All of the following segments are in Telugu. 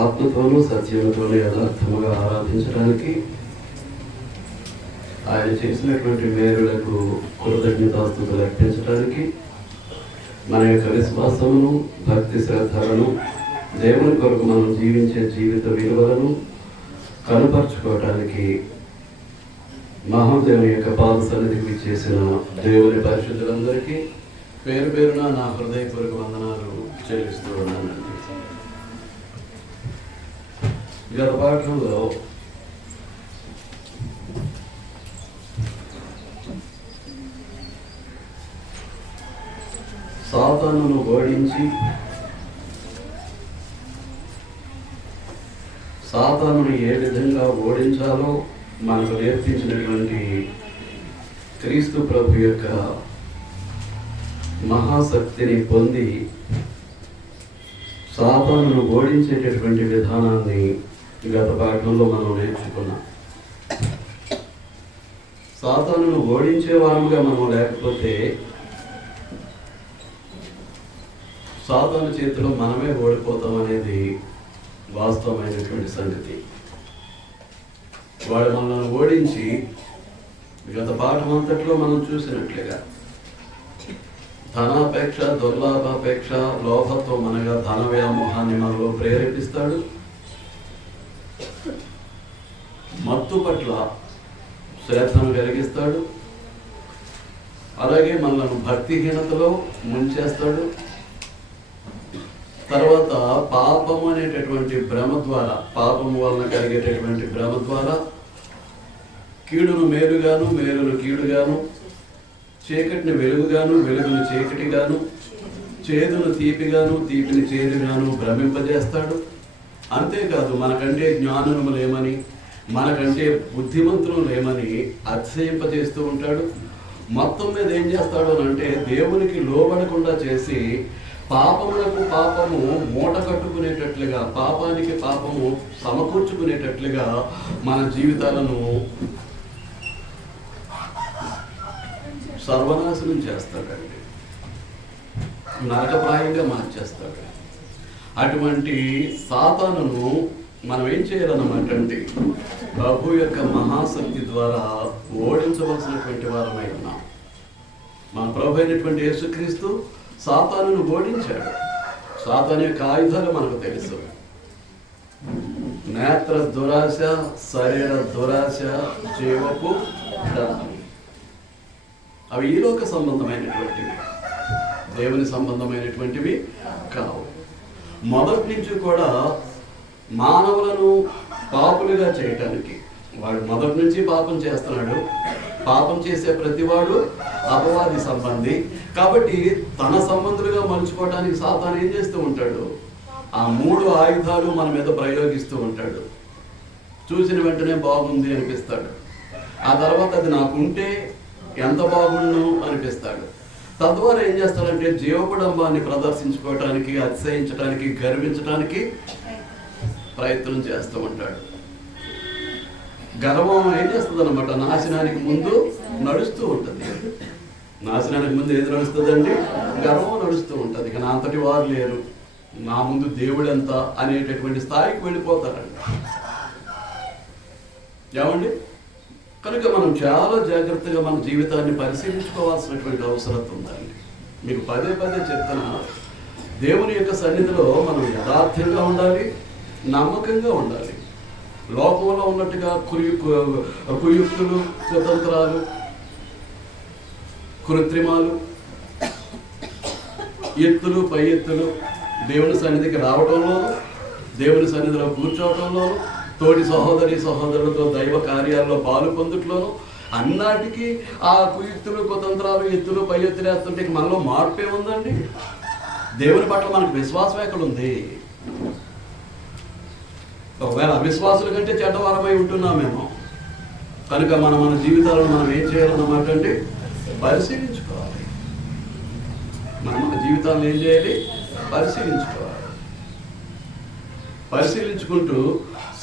ఆత్మతోనూ సత్యముతోనూ యథార్థముగా ఆరాధించడానికి, ఆయన చేసినటువంటి మేలులకు కృతజ్ఞతాస్తుతులు అర్పించడానికి, మన యొక్క విశ్వాసమును, భక్తి శ్రద్ధలను, దేవుని కొరకు మనం జీవించే జీవిత విలువలను కనుపరుచుకోవటానికి మహాదేవుని యొక్క పాద సన్నిధికి చేసిన దేవుని పరిశుద్ధులందరికీ పేరు పేరున నా హృదయపూర్వక వందనాలు చెల్లిస్తూ ఉన్నానండి. గత పాఠంలో సాతానును ఓడించి సాతానును ఏ విధంగా ఓడించాలో మనకు నేర్పించినటువంటి క్రీస్తు ప్రభు యొక్క మహాశక్తిని పొంది సాతానును ఓడించేటటువంటి విధానాన్ని గత పాఠంలో మనం నేర్చుకున్నాం. సాతానును ఓడించే వారముగా మనం లేకపోతే సాతాను చేతిలో మనమే ఓడిపోతాం అనేది వాస్తవమైనటువంటి సంగతి. వాడు మనల్ని ఓడించి గత పాఠం అంతట్లో మనం చూసినట్లుగా ధనాపేక్ష, దుర్లాభాపేక్ష, లోభత్వం అనగా ధన వ్యామోహాన్ని మనలో ప్రేరేపిస్తాడు. మత్తు పట్ల శ్రద్ధను కలిగిస్తాడు. అలాగే మనల్ని భక్తిహీనతలో ముంచేస్తాడు. తర్వాత పాపము అనేటటువంటి భ్రమ ద్వారా, పాపము వలన కలిగేటటువంటి భ్రమ ద్వారా కీడును మేలుగాను, మేలును కీడుగాను, చీకటిని వెలుగుగాను, వెలుగును చీకటిగాను, చేదును తీపిగాను, తీపిని చేదుగాను భ్రమింపజేస్తాడు. అంతేకాదు మనకంటే జ్ఞానులు లేమని, మనకంటే బుద్ధిమంతులు లేమని అతిశయింపజేస్తూ ఉంటాడు. మొత్తం మీద ఏం చేస్తాడు అని అంటే దేవునికి లోబడకుండా చేసి పాపములకు పాపము మూట కట్టుకునేటట్లుగా, పాపానికి పాపము సమకూర్చుకునేటట్లుగా మన జీవితాలను సర్వనాశనం చేస్తాడండి, నరకప్రాయంగా మార్చేస్తాడు. అటువంటి సాతానును మనం ఏం చేయాలన్నమాట అంటే ప్రభు యొక్క మహాశక్తి ద్వారా ఓడించవలసినటువంటి వారమై ఉన్నాం. మన ప్రభు అయినటువంటి యేసుక్రీస్తు సాతానును ఓడించాడు. సాతాను యొక్క ఆయుధాలు మనకు తెలుసు: నేత్ర దురాశ, శరీర దురాశ, జీవపు ధనం. అవి ఈ లోక సంబంధమైనటువంటివి, దేవుని సంబంధమైనటువంటివి కావు. మొదటి నుంచి కూడా మానవులను పాపులుగా చేయటానికి వాడు మొదటి నుంచి పాపం చేస్తున్నాడు. పాపం చేసే ప్రతివాడు అపవాది సంబంధి. కాబట్టి తన సంబంధులుగా మలుచుకోవడానికి సాతాను ఏం చేస్తూ ఉంటాడు? ఆ 3 ఆయుధాలు మన మీద ప్రయోగిస్తూ ఉంటాడు. చూసిన వెంటనే బాగుంది అనిపిస్తాడు. ఆ తర్వాత అది నాకుంటే ఎంత బాగుండు అనిపిస్తాడు. తద్వారా ఏం చేస్తాడంటే జీవకుడంబాన్ని ప్రదర్శించుకోవటానికి, అతిశయించడానికి, గర్వించడానికి ప్రయత్నం చేస్తూ ఉంటాడు. గర్వం ఏం చేస్తుంది అనమాట? నాశనానికి ముందు నడుస్తూ ఉంటుంది. నాశనానికి ముందు ఏది నడుస్తుందండి? గర్వం నడుస్తూ ఉంటుంది. ఇక నా అంతటి వారు లేరు, నా ముందు దేవుడు ఎంత అనేటటువంటి స్థాయికి వెళ్ళిపోతారండి. ఏమండి? కనుక మనం చాలా జాగ్రత్తగా మన జీవితాన్ని పరిశీలించుకోవాల్సినటువంటి అవసరం ఉందండి. మీకు పదే పదే చెప్తున్నా, దేవుని యొక్క సన్నిధిలో మనం యథార్థంగా ఉండాలి, నమ్మకంగా ఉండాలి. లోకంలో ఉన్నట్టుగా కుయుక్తులు, కుతంత్రాలు, కృత్రిమాలు, ఎత్తులు, పై ఎత్తులు దేవుని సన్నిధికి రావడంలోనూ, దేవుని సన్నిధిలో కూర్చోవడంలోనూ, తోటి సహోదరి సహోదరులతో దైవ కార్యాల్లో పాలు పొందుట్లోనూ అన్నాటికి ఆ కుయుక్తులు, కుతంత్రాలు, ఎత్తులు, పై ఎత్తులు వేస్తుంటే మనలో మార్పే ఉందండి. దేవుని పట్ల మనకు విశ్వాసం ఎక్కడుంది? ఒకవేళ అవిశ్వాసుల కంటే చెడ్డవారమై ఉంటున్నామేమో. కనుక మన జీవితాలను మనం ఏం చేయాలన్నమాట అంటే పరిశీలించుకోవాలి. మన జీవితాలను ఏం చేయాలి? పరిశీలించుకోవాలి. పరిశీలించుకుంటూ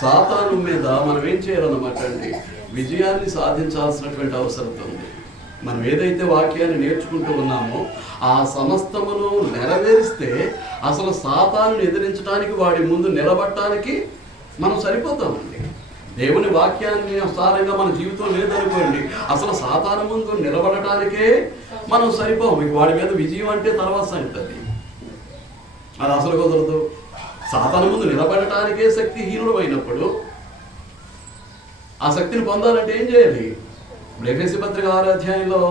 సాతాను మీద మనం ఏం చేయాలన్నమాట అంటే విజయాన్ని సాధించాల్సినటువంటి అవసరం ఉంది. మనం ఏదైతే వాక్యాన్ని నేర్చుకుంటూ ఉన్నామో ఆ సమస్తమును నెరవేరిస్తే అసలు సాతాను ఎదిరించడానికి వాడి ముందు నిలబడటానికి మనం సరిపోతామండి. దేవుని వాక్యాన్ని సారంగా మన జీవితం లేదనుకోండి, అసలు సాతాను ముందు నిలబడటానికే మనం సరిపోము. వాడి మీద విజయం అంటే తర్వాత సంగతి, అది అసలు కుదరదు. సాతాను ముందు నిలబడటానికే శక్తిహీనుడు అయినప్పుడు ఆ శక్తిని పొందాలంటే ఏం చేయాలి? ఎఫెసీ పత్రిక 6వ అధ్యాయంలో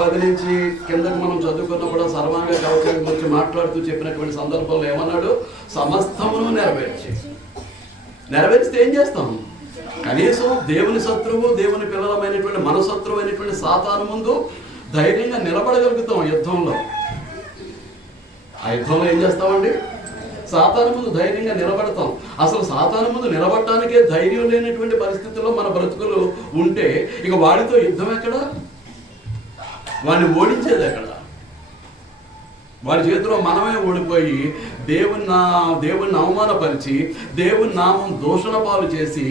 10 నుంచి కిందకు మనం చదువుకున్నప్పుడు సర్వాంగ కవచం గురించి మాట్లాడుతూ చెప్పినటువంటి సందర్భంలో ఏమన్నాడు? సమస్తమును నెరవేర్చితే ఏం చేస్తాం? కనీసం దేవుని శత్రువు, దేవుని పిల్లలమైనటువంటి మన శత్రువు అయినటువంటి సాతాను ముందు ధైర్యంగా నిలబడగలుగుతాం యుద్ధంలో. ఆ యుద్ధంలో ఏం చేస్తామండి? సాతాను ముందు ధైర్యంగా నిలబడతాం. అసలు సాతాను ముందు నిలబడటానికే ధైర్యం లేనటువంటి పరిస్థితుల్లో మన బ్రతుకులు ఉంటే ఇక వాడితో యుద్ధం ఎక్కడ? వాడిని ఓడించేది ఎక్కడ? వాడి చేతిలో మనమే ఓడిపోయి దేవుని అవమానపరిచి దేవుని నామం దూషణ పాలు చేసి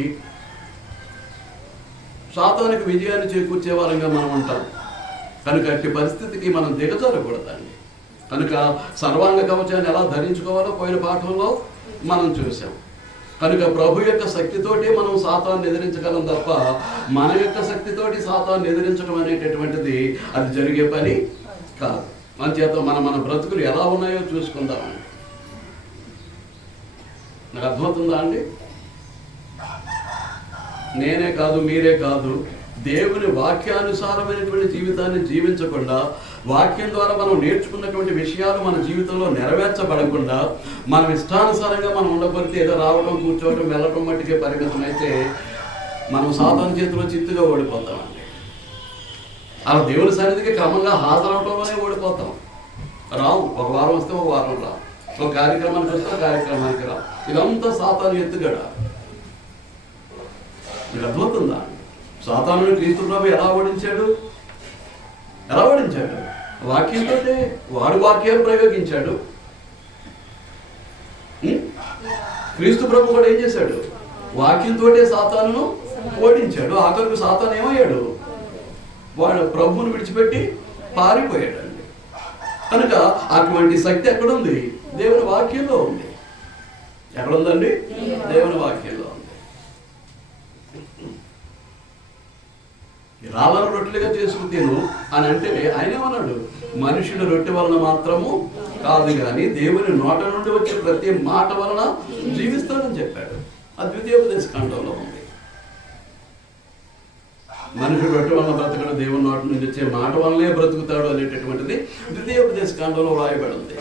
సాతానికి విజయాన్ని చేకూర్చే వారంగా మనం ఉంటాం. కనుక అట్టి పరిస్థితికి మనం దిగజారకూడదండి. కనుక సర్వాంగ కవచాన్ని ఎలా ధరించుకోవాలో పోయిన పాఠంలో మనం చూసాం. కనుక ప్రభు యొక్క శక్తితోటి మనం సాతాన్ని ఎదిరించగలం తప్ప మన యొక్క శక్తితోటి సాతాన్ని ఎదిరించడం అనేటటువంటిది అది జరిగే పని కాదు. అంచేత మన బ్రతుకులు ఎలా ఉన్నాయో చూసుకుందామండి. నాకు అర్థమవుతుందా అండి? నేనే కాదు, మీరే కాదు, దేవుని వాక్యానుసారమైనటువంటి జీవితాన్ని జీవించకుండా, వాక్యం ద్వారా మనం నేర్చుకున్నటువంటి విషయాలు మన జీవితంలో నెరవేర్చబడకుండా మనం ఇష్టానుసారంగా మనం ఉండబడితే ఏదో రావడం, కూర్చోవడం, వెళ్ళటం మట్టుకే పరిమితం అయితే మనం సాతాను చేతిలో చిత్తుగా ఓడిపోతామండి. అలా దేవుని సన్నిధికి క్రమంగా హాజరవటంలోనే ఓడిపోతాం. రావు, ఒక వారం వస్తే ఒక వారం రావు, ఒక కార్యక్రమానికి వస్తే కార్యక్రమానికి రావు. ఇదంతా సాతాను ఎత్తుగడ. మీకు అర్థమవుతుందా? సాతానుని క్రీస్తు ప్రభు ఎలా ఓడించాడు? వాక్యంతో. వాడు వాక్యాన్ని ప్రయోగించాడు. క్రీస్తు ప్రభు కూడా ఏం చేశాడు? వాక్యంతో సాతానును ఓడించాడు. ఆఖరికి సాతాను ఏమయ్యాడు? వాడు ప్రభువును విడిచిపెట్టి పారిపోయాడండి. కనుక అటువంటి శక్తి ఎక్కడుంది? దేవుని వాక్యంలో ఉంది. ఎక్కడుందండి? దేవుని వాక్యంలో ఉంది. రాళ్ళను రొట్టెలుగా చేసుకుని తిను అని అంటే ఆయన ఏమన్నాడు? మనుషుల రొట్టె వలన మాత్రము కాదు కానీ దేవుని నోట నుండి వచ్చే ప్రతి మాట వలన జీవిస్తాడని చెప్పాడు. అది ద్వితీయోపదేశకాండంలో ఉంది. మనుషుడు రొట్టె వలన బ్రతకడు, దేవుని నోట నుండి వచ్చే మాట వలనే బ్రతుకుతాడు అనేటటువంటిది ద్వితీయోపదేశకాండంలో రాయబడి ఉంది.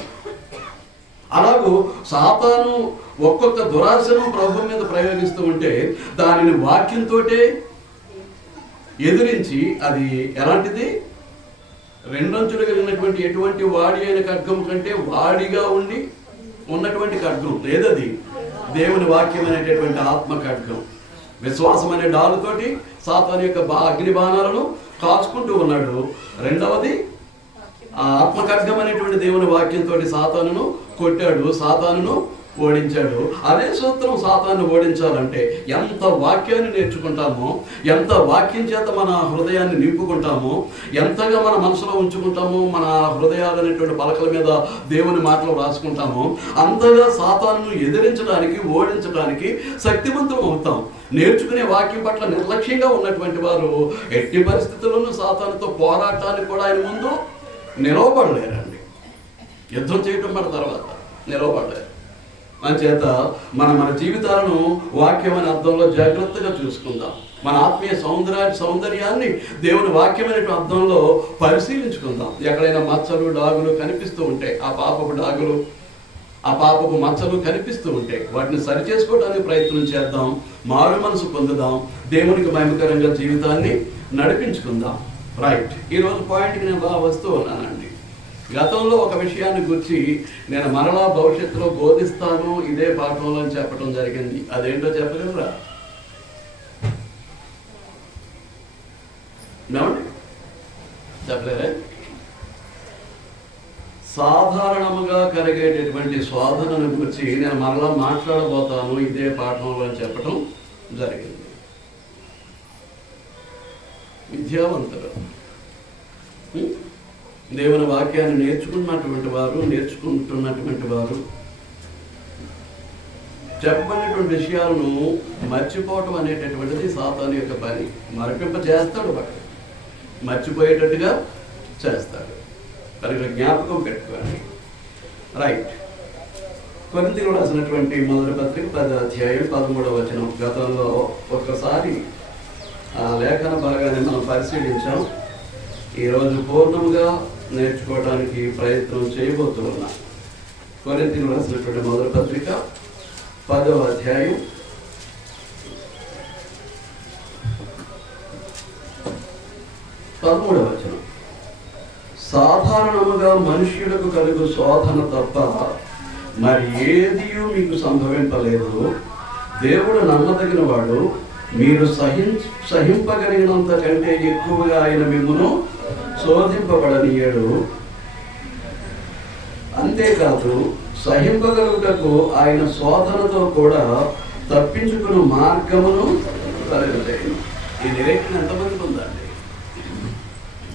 అలాగూ సాతాను ఒక్కొక్క దురాశను ప్రభు మీద ప్రయోగిస్తూ ఉంటే దానిని వాక్యంతోటే ఎదిరించి, అది ఎలాంటిది? రెండంచులు కలిగినటువంటి ఎటువంటి వాడి అయిన ఖడ్గం కంటే వాడిగా ఉండి ఉన్నటువంటి ఖడ్గం లేదది దేవుని వాక్యం అనేటటువంటి ఆత్మ ఖడ్గం. విశ్వాసం అనే డాలుతోటి సాతాను యొక్క అగ్ని బాణాలను కాల్చుకుంటూ ఉన్నాడు. రెండవది ఆ ఆత్మ ఖడ్గం అనేటువంటి దేవుని వాక్యంతో సాతానును కొట్టాడు, సాతానును ఓడించాడు. అదే సూత్రం సాతాన్ని ఓడించాలంటే ఎంత వాక్యాన్ని నేర్చుకుంటామో, ఎంత వాక్యం చేత మన హృదయాన్ని నింపుకుంటామో, ఎంతగా మన మనసులో ఉంచుకుంటామో, మన హృదయాలు అనేటువంటి పలకల మీద దేవుని మాటలు రాసుకుంటామో అంతగా సాతానును ఎదిరించడానికి, ఓడించడానికి శక్తివంతం అవుతాం. నేర్చుకునే వాక్యం పట్ల నిర్లక్ష్యంగా ఉన్నటువంటి వారు ఎట్టి పరిస్థితుల్లోనూ సాతానుతో పోరాటానికి కూడా ఆయన ముందు నిలవబడలేరండి. యుద్ధం చేయటం మన తర్వాత నిలవబడలేరు. అంచేత మన జీవితాలను వాక్యం అనే అర్థంలో జాగ్రత్తగా చూసుకుందాం. మన ఆత్మీయ సౌందర్యాన్ని దేవుని వాక్యమైన అర్థంలో పరిశీలించుకుందాం. ఎక్కడైనా మచ్చలు, డాగులు కనిపిస్తూ ఉంటే, ఆ పాపపు మచ్చలు కనిపిస్తూ ఉంటే వాటిని సరిచేసుకోవడానికి ప్రయత్నం చేద్దాం. మారు మనసు పొందుదాం. దేవునికి మహిమకరంగా జీవితాన్ని నడిపించుకుందాం. రైట్, ఈరోజు పాయింట్కి నేను బాగా వస్తూ ఉన్నానండి. గతంలో ఒక విషయాన్ని గురించి నేను మరలా భవిష్యత్తులో బోధిస్తాను ఇదే పాఠంలో అని చెప్పడం జరిగింది. అదేంటో చెప్పగలరా? చెప్పలేరే? సాధారణముగా కలిగేటటువంటి శోధనను గురించి నేను మరలా మాట్లాడబోతాను ఇదే పాఠంలో అని చెప్పడం జరిగింది. విద్యావంతులు దేవుని వాక్యాన్ని నేర్చుకుంటున్నటువంటి వారు చెప్పబడినటువంటి విషయాలను మర్చిపోవటం అనేటటువంటిది సాతాను యొక్క పని. మరపింప చేస్తాడు, వాడు మర్చిపోయేటట్టుగా చేస్తాడు. కనుక జ్ఞాపకం పెట్టుకోండి. రైట్. కొరింథీయులకు రాసినటువంటి మొదటి పత్రిక 10వ అధ్యాయం 13వ వచనం. గతంలో ఒక్కసారి ఆ లేఖన భాగాన్ని మనం పరిశీలించాం. ఈరోజు పూర్ణముగా నేర్చుకోవడానికి ప్రయత్నం చేయబోతున్నాం. కొరింథీయులకు రాసినటువంటి మొదటి పత్రిక 10వ అధ్యాయం 13వ వచనం. సాధారణముగా మనుష్యులకు కలుగు శోధన తప్ప మరి ఏదియూ మీకు సంభవింపలేదు. దేవుడు నమ్మదగిన వాడు, మీరు సహింపగలిగినంత కంటే ఎక్కువగా ఆయన మిమ్మును శోధింపబడనీయడు. అంతేకాదు, సహింపగలుగుటకు ఆయన శోధనతో కూడా తప్పించుకున్న మార్గమును కలుగుతాయి. ఈ నిరీక్షణ ఎంతమందికి ఉందండి?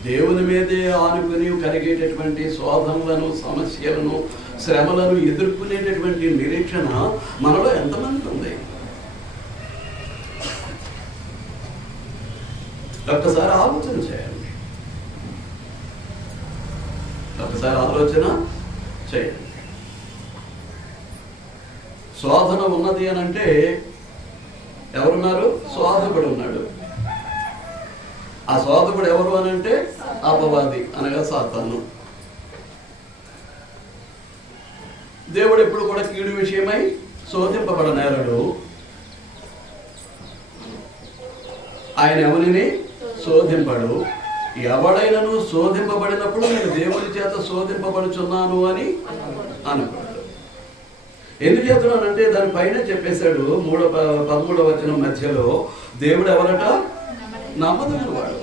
దేవుని మీదే ఆనుకుని కలిగేటటువంటి శోధనలను, సమస్యలను, శ్రమలను ఎదుర్కొనేటటువంటి నిరీక్షణ మనలో ఎంతమందికి ఉంది? ఒక్కసారి ఆలోచన చేయండి. ఒక్కసారి ఆలోచన చేయండి. శోధన ఉన్నది అని అంటే ఎవరున్నారు? శోధకుడు ఉన్నాడు. ఆ శోధకుడు ఎవరు అని అంటే అపవాది, అనగా సాతాను. దేవుడు ఎప్పుడు కూడా కీడు విషయమై శోధింపబడనేరడు. ఆయన ఎవరిని శోధింపడు. ఎవడైనను శోధింపబడినప్పుడు నేను దేవుని చేత శోధింపబడుచున్నాను అని అనుకోడు. ఎందుకు చెప్తున్నానంటే దానిపైన చెప్పేశాడు 13వ వచనం మధ్యలో. దేవుడు ఎవరట? నమ్మదగిన వాడు.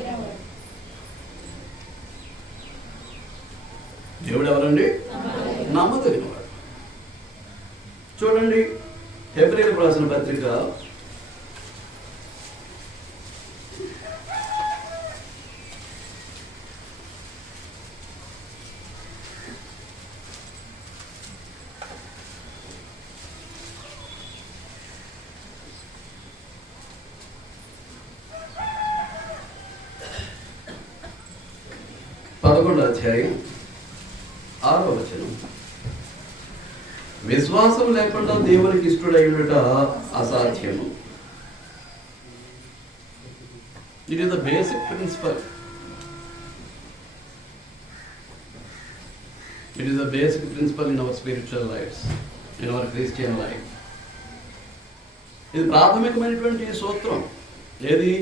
దేవుడు ఎవరండి? నమ్మదగిన వాడు. చూడండి, హెబ్రీయులకు రాసిన పత్రిక 11వ అధ్యాయం 6వ వచనం. విశ్వాసం లేకుండా దేవునికి ఇష్టడైనట అసాధ్యము. It is the basic principle. It is the basic principle in our spiritual lives, in our Christian life. ఇది ప్రాథమికమైనటువంటి సూత్రం. ఏది?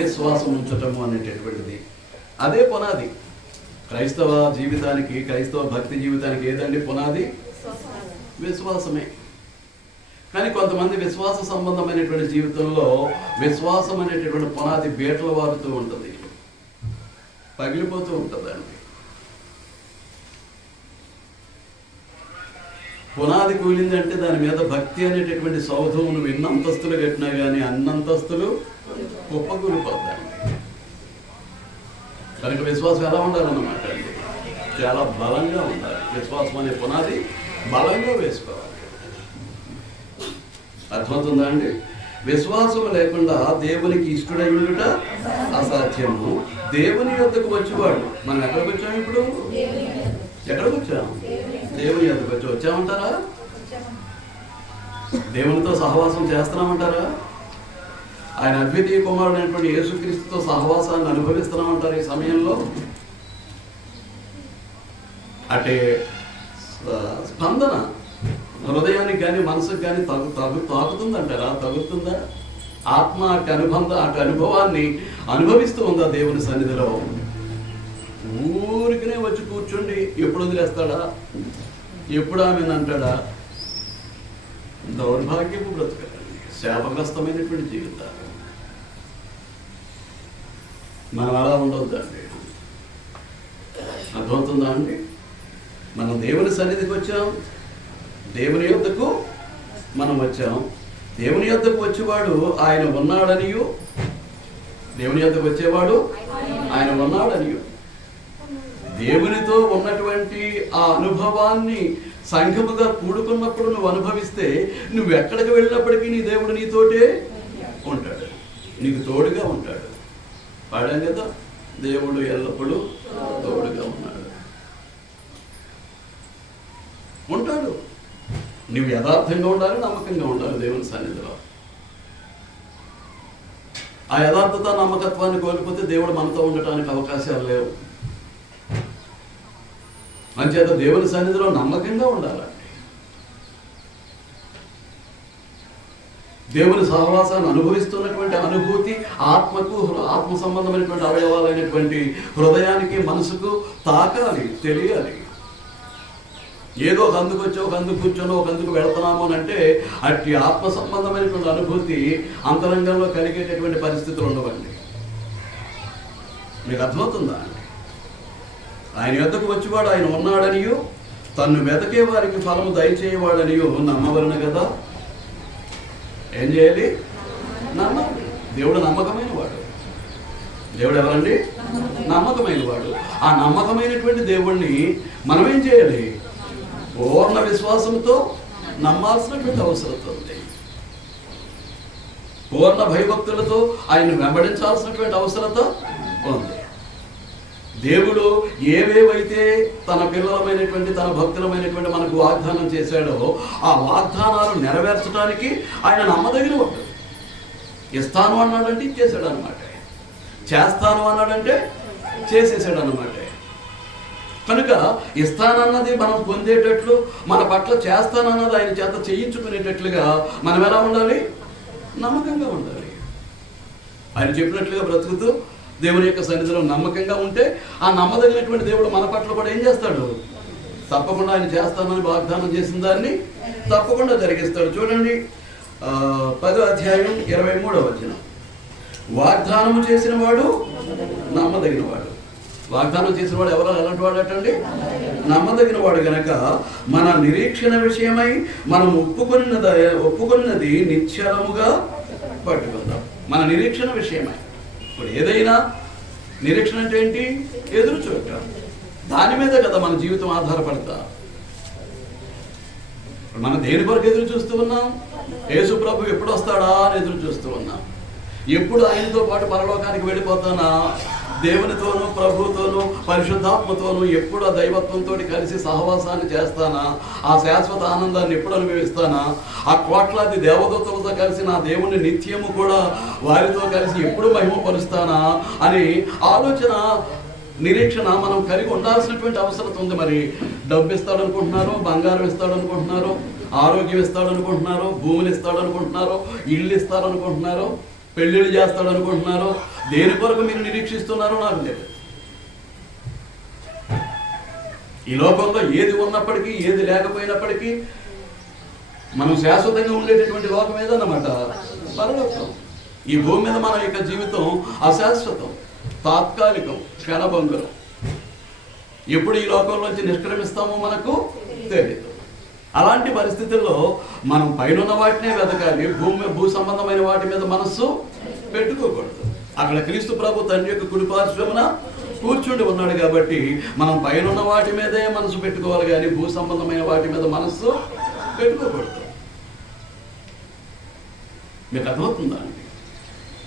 విశ్వాసం ఉంచటము అనేటటువంటిది. అదే పునాది. క్రైస్తవ జీవితానికి, క్రైస్తవ భక్తి జీవితానికి ఏదండి పునాది? విశ్వాసమే. కానీ కొంతమంది విశ్వాస సంబంధమైనటువంటి జీవితంలో విశ్వాసం అనేటటువంటి పునాది బీటలు వారుతూ ఉంటుంది, పగిలిపోతూ ఉంటుందండి. పునాది కూలిందంటే దాని మీద భక్తి అనేటటువంటి సౌధం నువ్వు ఎన్ని అంతస్తులు కట్టినా కానీ అన్నంతస్తులు కుప్పకూలిపోతాయండి. కనుక విశ్వాసం ఎలా ఉండాలన్నమాట అండి? చాలా బలంగా ఉండాలి. విశ్వాసం అనే పునాది బలంగా వేసుకోవాలి. అర్థమవుతుందా అండి? విశ్వాసం లేకుండా దేవునికి ఇష్టడై ఉండుట అసాధ్యము. దేవుని యొద్దకు వచ్చేవాడు. మనం ఎక్కడికి వచ్చాము ఇప్పుడు? ఎక్కడికి వచ్చాము? దేవుని యొద్దకు వచ్చామంటారా? దేవునితో సహవాసం చేస్తున్నామంటారా? ఆయన అద్వితీయ కుమారుడైనటువంటి యేసుక్రీస్తుతో సహవాసాన్ని అనుభవిస్తున్నామంటారు ఈ సమయంలో? అంటే స్పందన హృదయానికి కానీ మనసుకు కానీ తాకుతుందంటారా? తగులుతుందా? ఆత్మ అటు అనుభవాన్ని అనుభవిస్తూ ఉందా దేవుని సన్నిధిలో? ఊరికనే వచ్చి కూర్చుండి ఎప్పుడు వదిలేస్తాడా, ఎప్పుడు ఆమె అంటాడా? దౌర్భాగ్యపు బ్రతకండి, శాపగ్రస్తమైనటువంటి జీవితాలు. మనం అలా ఉండొద్దండి. అర్థమవుతుందా అండి? మనం దేవుని సన్నిధికి వచ్చాం, దేవుని యొద్దకు మనం వచ్చాం. దేవుని యొద్దకు వచ్చేవాడు ఆయన ఉన్నాడనియు, దేవుని యొద్దకు వచ్చేవాడు ఆయన ఉన్నాడనియు, దేవునితో ఉన్నటువంటి ఆ అనుభవాన్ని సంఘముగా కూడుకున్నప్పుడు నువ్వు అనుభవిస్తే నువ్వు ఎక్కడికి వెళ్ళినప్పటికీ నీ దేవుడు నీతోటే ఉంటాడు, నీకు తోడుగా ఉంటాడు. పాడాం కదా, దేవుడు ఎల్లప్పుడూ తోడుగా ఉంటాడు. నువ్వు యథార్థంగా ఉండాలి, నమ్మకంగా ఉండాలి దేవుని సన్నిధిలో. ఆ యథార్థత నమ్మకత్వాన్ని కోల్పోతే దేవుడు మనతో ఉండటానికి అవకాశాలు లేవు. అంచేత దేవుని సన్నిధిలో నమ్మకంగా ఉండాలండి. దేవుని సహవాసాన్ని అనుభవిస్తున్నటువంటి అనుభూతి ఆత్మకు, ఆత్మ సంబంధమైనటువంటి అవయవాలైనటువంటి హృదయానికి, మనసుకు తాకాలి, తెలియాలి. ఏదో ఒక అందుకు వచ్చి ఒక అందుకు కూర్చొని ఒక అందుకు వెళుతున్నాము అని అంటే అట్టి ఆత్మ సంబంధమైనటువంటి అనుభూతి అంతరంగంలో కలిగేటటువంటి పరిస్థితులు ఉండవండి. మీకు అర్థమవుతుందా అండి? ఆయన యొద్దకు వచ్చివాడు ఆయన ఉన్నాడనియో, తన్ను వెతకే వారికి ఫలము దయచేయవాడనియో నమ్మవలను కదా. ఏం చేయాలి? నమ్మాలి. దేవుడు నమ్మకమైన వాడు. దేవుడు ఎవరండి? నమ్మకమైన వాడు. ఆ నమ్మకమైనటువంటి దేవుణ్ణి మనం ఏం చేయాలి? పూర్ణ విశ్వాసంతో నమ్మాల్సినటువంటి అవసరం ఉంది. పూర్ణ భయభక్తులతో ఆయన్ని వెంబడించాల్సినటువంటి అవసరత ఉంది. దేవుడు ఏవేవైతే తన పిల్లలమైనటువంటి, తన భక్తులమైనటువంటి మనకు వాగ్దానం చేశాడో ఆ వాగ్దానాలు నెరవేర్చడానికి ఆయన నమ్మదగిన వాడు. ఇస్తాను అన్నాడంటే ఇచ్చేసాడు అనమాట. చేస్తాను అన్నాడంటే చేసేసాడు అనమాట. కనుక ఇస్తానన్నది మనం పొందేటట్లు, మన పట్ల చేస్తానన్నది ఆయన చేత చేయించుకునేటట్లుగా మనం ఎలా ఉండాలి? నమ్మకంగా ఉండాలి. ఆయన చెప్పినట్లుగా బ్రతుకుతూ దేవుని యొక్క సన్నిధిలో నమ్మకంగా ఉంటే ఆ నమ్మదగినటువంటి దేవుడు మన పట్ల కూడా ఏం చేస్తాడు? తప్పకుండా ఆయన చేస్తానని వాగ్దానం చేసిన దాన్ని తప్పకుండా జరిగిస్తాడు. చూడండి 10వ అధ్యాయం 23వ వచనం. వాగ్దానము చేసిన వాడు నమ్మదగిన వాడు. వాగ్దానం చేసిన వాడు ఎవరో ఎలాంటి వాడు అటండి? నమ్మదగిన వాడు గనక మన నిరీక్షణ విషయమై మనం ఒప్పుకున్నది నిశ్చలముగా పట్టుకుందాం. మన నిరీక్షణ విషయమై. ఇప్పుడు ఏదైనా నిరీక్షణ అంటే ఏంటి? ఎదురు చూడటం. దాని మీద కదా మన జీవితం ఆధారపడతా. మనం దేని కొరకు ఎదురు చూస్తూ ఉన్నాం? యేసు ప్రభు ఎప్పుడు వస్తాడా అని ఎదురు చూస్తూ ఉన్నాం. ఎప్పుడు ఆయనతో పాటు పరలోకానికి వెళ్ళిపోతానా? దేవునితోనూ, ప్రభుతోనూ, పరిశుద్ధాత్మతోనూ ఎప్పుడు ఆ దైవత్వంతో కలిసి సహవాసాన్ని చేస్తానా? ఆ శాశ్వత ఆనందాన్ని ఎప్పుడు అనుభవిస్తానా? ఆ కోట్లాది దేవదూతలతో కలిసి నా దేవుని నిత్యము కూడా వారితో కలిసి ఎప్పుడు మహిమపరుస్తానా అని ఆలోచన, నిరీక్షణ మనం కలిగి ఉండాల్సినటువంటి అవసరం ఉంది. మరి డబ్బు ఇస్తాడనుకుంటున్నారు, బంగారం ఇస్తాడనుకుంటున్నారు, ఆరోగ్యం ఇస్తాడనుకుంటున్నారు, భూములు ఇస్తాడనుకుంటున్నారు, ఇళ్ళు ఇస్తాడనుకుంటున్నారు, పెళ్ళిళ్ళు చేస్తాడనుకుంటున్నారు. దేని కొరకు మీరు నిరీక్షిస్తున్నారో నాకు తెలియదు. ఈ లోకంలో ఏది ఉన్నప్పటికీ, ఏది లేకపోయినప్పటికీ మనం శాశ్వతంగా ఉండేటటువంటి లోకం ఏదన్నమాట? పరలోకం. ఈ భూమి మీద మన యొక్క జీవితం అశాశ్వతం, తాత్కాలికం, క్షణభంగురం. ఎప్పుడు ఈ లోకంలోంచి నిష్క్రమిస్తామో మనకు తెలియదు. అలాంటి పరిస్థితుల్లో మనం పైన వాటినే వెతకాలి. భూ సంబంధమైన వాటి మీద మనస్సు పెట్టుకోకూడదు. అక్కడ క్రీస్తు ప్రభు తండ్రి యొక్క కుడి పార్శ్వమున కూర్చుండి ఉన్నాడు కాబట్టి మనం పైన వాటి మీదే మనసు పెట్టుకోవాలి, కానీ భూ సంబంధమైన వాటి మీద మనస్సు పెట్టుకోకూడదు. మీకు అర్థమవుతుందా అండి?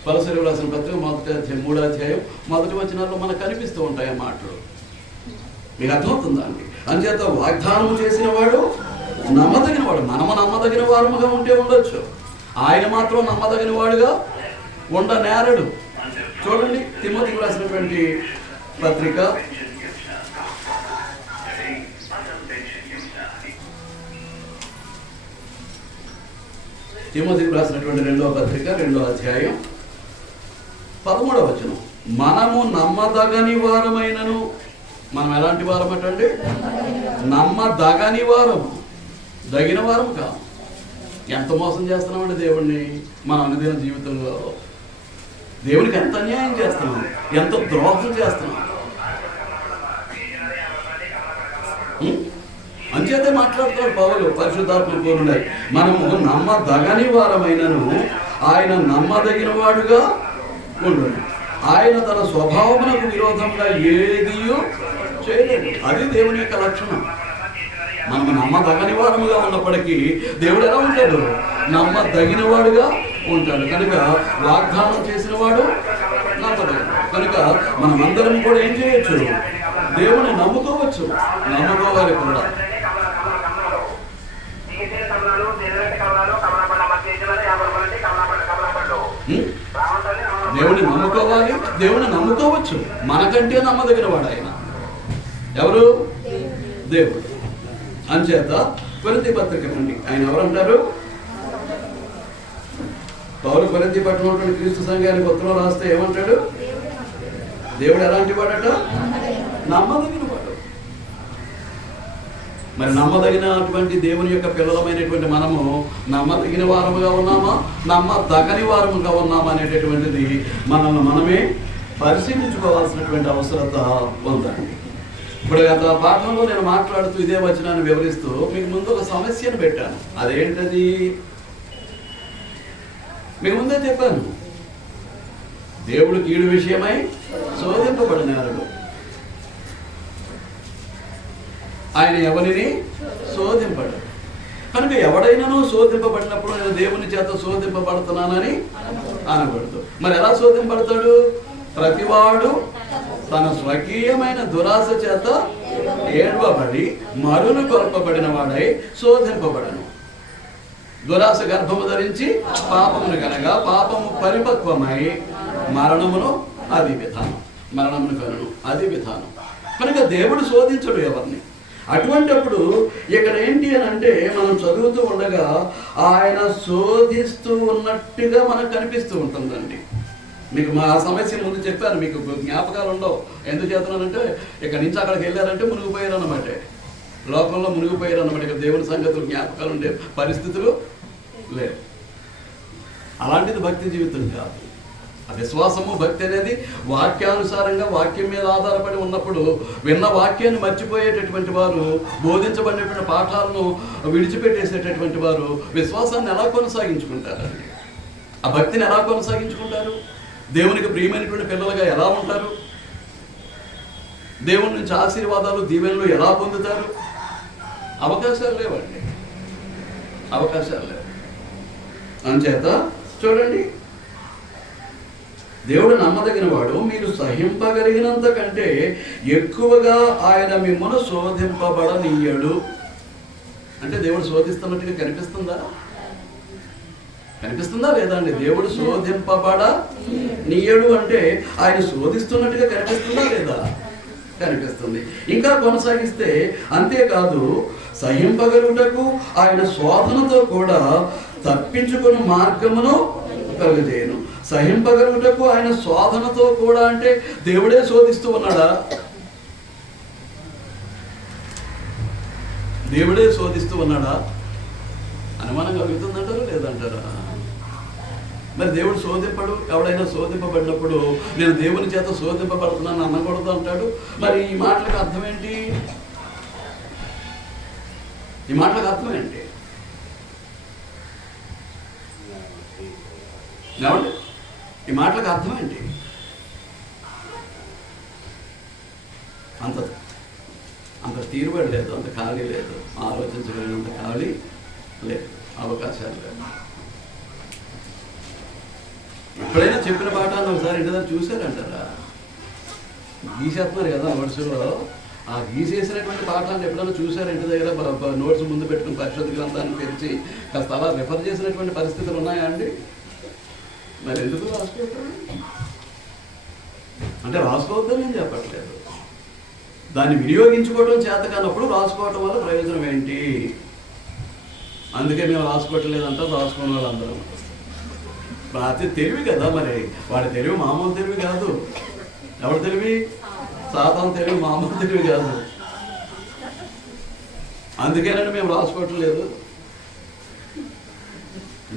కొలస్సీయులకు రాసిన పత్రిక 3వ అధ్యాయం 1వ వచనాల్లో మనకు కనిపిస్తూ ఉంటాయి ఆ మాటలు. మీకు అర్థమవుతుందా అండి? అంచేత వాగ్దానం చేసిన వాడు నమ్మదగిన వాడు. మనము నమ్మదగిన వారముగా ఉంటే ఉండొచ్చు, ఆయన మాత్రం నమ్మదగిన వాడుగా ఉండనేరడు. చూడండి తిమోతికి రాసినటువంటి పత్రిక 2వ పత్రిక 2వ అధ్యాయం 13వ వచనం. మనము నమ్మదగని వారమైనను, మనం ఎలాంటి వారం అంటే నమ్మదగని వారము, దగిన వారం కాదు. ఎంత మోసం చేస్తున్నామండి దేవుణ్ణి మన అనుదిన జీవితంలో. దేవునికి ఎంత అన్యాయం చేస్తున్నాం, ఎంత ద్రోహం చేస్తున్నాం. అంచేతే మాట్లాడుతున్నాడు పౌలు పరిశుద్ధాత్మ పూర్ణుడై. మనము నమ్మదగని వారమైనను ఆయన నమ్మదగిన వాడుగా ఉండు. ఆయన తన స్వభావమునకు విరోధంగా ఏదియో చేయలేడు. అది దేవుని యొక్క లక్షణం. మనం నమ్మదగని వారముగా ఉన్నప్పటికీ దేవుడు ఎలా ఉంటాడు? నమ్మదగిన వాడుగా ఉంటాడు. కనుక వాగ్దానం చేసిన వాడు నమ్మదగిన. కనుక మనమందరం కూడా ఏం చేయొచ్చు? దేవుని నమ్ముకోవచ్చు, నమ్ముకోవాలి కూడా. దేవుని నమ్ముకోవాలి, దేవుని నమ్ముకోవచ్చు. మనకంటే నమ్మదగిన వాడు ఆయన. ఎవరు? దేవుడు. అంచేత కొరింథీ పత్రిక నుండి ఆయన ఎవరంటారు? పౌలు కొరింథీ పట్టణంలో క్రీస్తు సంఘానికి ఉత్తరం రాస్తే ఏమంటాడు? దేవుడు ఎలాంటి వాడట? నమ్మదగిన వాడు. మరి నమ్మదగినటువంటి దేవుని యొక్క పిల్లలమైనటువంటి మనము నమ్మదగిన వారముగా ఉన్నామా, నమ్మదగని వారముగా ఉన్నామా అనేటటువంటిది మనల్ని మనమే పరిశీలించుకోవాల్సినటువంటి అవసరత ఉందండి. ఇప్పుడు గత పాఠంలో నేను మాట్లాడుతూ ఇదే వచనాన్ని వివరిస్తూ మీకు ముందు ఒక సమస్యను పెట్టాను. అదేంటది? మీకు ముందే చెప్పాను, దేవుడు కీడు విషయమై శోధింపబడినారు. ఆయన ఎవరిని శోధింపడు. కనుక ఎవడైనాను శోధింపబడినప్పుడు నేను దేవుని చేత శోధింపబడుతున్నానని అనబడదు. మరి ఎలా శోధింపబడతాడు? ప్రతివాడు తన స్వకీయమైన దురాశ చేత ఏడ్వబడి మరును కొల్పబడిన వాడై శోధింపబడను. దురాశ గర్భము ధరించి పాపమును కనగా పాపము పరిపక్వమై మరణమును అది విధానం, మరణమును కనును అది విధానం. కనుక దేవుడు శోధించడు ఎవరిని. అటువంటిప్పుడు ఇక్కడ ఏంటి అని అంటే మనం చదువుతూ ఉండగా ఆయన శోధిస్తూ ఉన్నట్టుగా మనకు కనిపిస్తూ ఉంటుందండి. మీకు మా సమస్య ముందు చెప్పాను, మీకు జ్ఞాపకాలు ఉండవు. ఎందుకు చేస్తున్నానంటే ఇక్కడి నుంచి అక్కడికి వెళ్ళారంటే మునిగిపోయారు అన్నమాట. లోకంలో మునిగిపోయారు అన్నమాట. ఇక్కడ దేవుని సంగతులు జ్ఞాపకాలు ఉండే పరిస్థితులు లేవు. అలాంటిది భక్తి జీవితం కాదు. ఆ విశ్వాసము, భక్తి అనేది వాక్యానుసారంగా వాక్యం మీద ఆధారపడి ఉన్నప్పుడు విన్న వాక్యాన్ని మర్చిపోయేటటువంటి వారు, బోధించబడినటువంటి పాఠాలను విడిచిపెట్టేసేటటువంటి వారు విశ్వాసాన్ని ఎలా కొనసాగించుకుంటారండి? ఆ భక్తిని ఎలా కొనసాగించుకుంటారు? దేవునికి ప్రియమైనటువంటి పిల్లలుగా ఎలా ఉంటారు? దేవుని నుంచి ఆశీర్వాదాలు, దీవెనలు ఎలా పొందుతారు? అవకాశాలు లేవండి, అవకాశాలు లేవు. అంచేత చూడండి, దేవుడు నమ్మదగిన వాడు, మీరు సహింపగలిగినంత కంటే ఎక్కువగా ఆయన మిమ్మల్ని శోధింపబడనీయడు. అంటే దేవుడు శోధిస్తున్నట్టుగా కనిపిస్తుందా? కనిపిస్తుందా లేదా అండి? దేవుడు శోధింపబడనీయడు అంటే ఆయన శోధిస్తున్నట్టుగా కనిపిస్తుందా లేదా? కనిపిస్తుంది. ఇంకా కొనసాగిస్తే అంతేకాదు, సహింపగలుగుటకు ఆయన శోధనతో కూడా తప్పించుకుని మార్గమును కలుగజేయను. సహింపగలుగుటకు ఆయన శోధనతో కూడా అంటే దేవుడే శోధిస్తూ ఉన్నాడా? దేవుడే శోధిస్తూ ఉన్నాడా? అనుమానం కలుగుతుందంటారా లేదంటారా? మరి దేవుడు శోధింపడు. ఎవడైనా శోధింపబడినప్పుడు నేను దేవుని చేత శోధింపబడుతున్నాను అనకూడదు అంటాడు. మరి ఈ మాటలకు అర్థం ఏంటి? ఈ మాటలకు అర్థం ఏంటి? ఏమండి, ఈ మాటలకు అర్థం ఏంటి? అంత తీరుబడి లేదు, అంత ఖాళీ లేదు, ఆలోచించగలిగినంత ఖాళీ లేదు, అవకాశాలు లేదు. ఎప్పుడైనా చెప్పిన పాఠాన్ని ఒకసారి ఇంటి దగ్గర చూశారంటారా? గీసేస్తున్నారు కదా నోట్స్లో. ఆ గీసేసినటువంటి పాఠాన్ని ఎప్పుడైనా చూశారు ఇంటి దగ్గర? నోట్స్ ముందు పెట్టుకుని పరిశుద్ధ గ్రంథాన్ని తెరిచి కాస్త అలా రిఫర్ చేసినటువంటి పరిస్థితులు ఉన్నాయా అండి? మరి ఎందుకు రాసుకోవద్దు అంటే రాసుకోవద్దని నేను చెప్పట్లేదు. దాన్ని వినియోగించుకోవడం చేత కానప్పుడు రాసుకోవటం వల్ల ప్రయోజనం ఏంటి? అందుకే మేము రాసుకోవట్లేదంతా రాసుకున్న వాళ్ళందరూ. అతి తెలివి కదా, మరి వాడి తెలివి మామూలు తెలివి కాదు. ఎవరి తెలివి? సాధారణ తెలివి, మామూలు తెలివి కాదు. అందుకేనండి మేము రాసుకోవట్లేదు.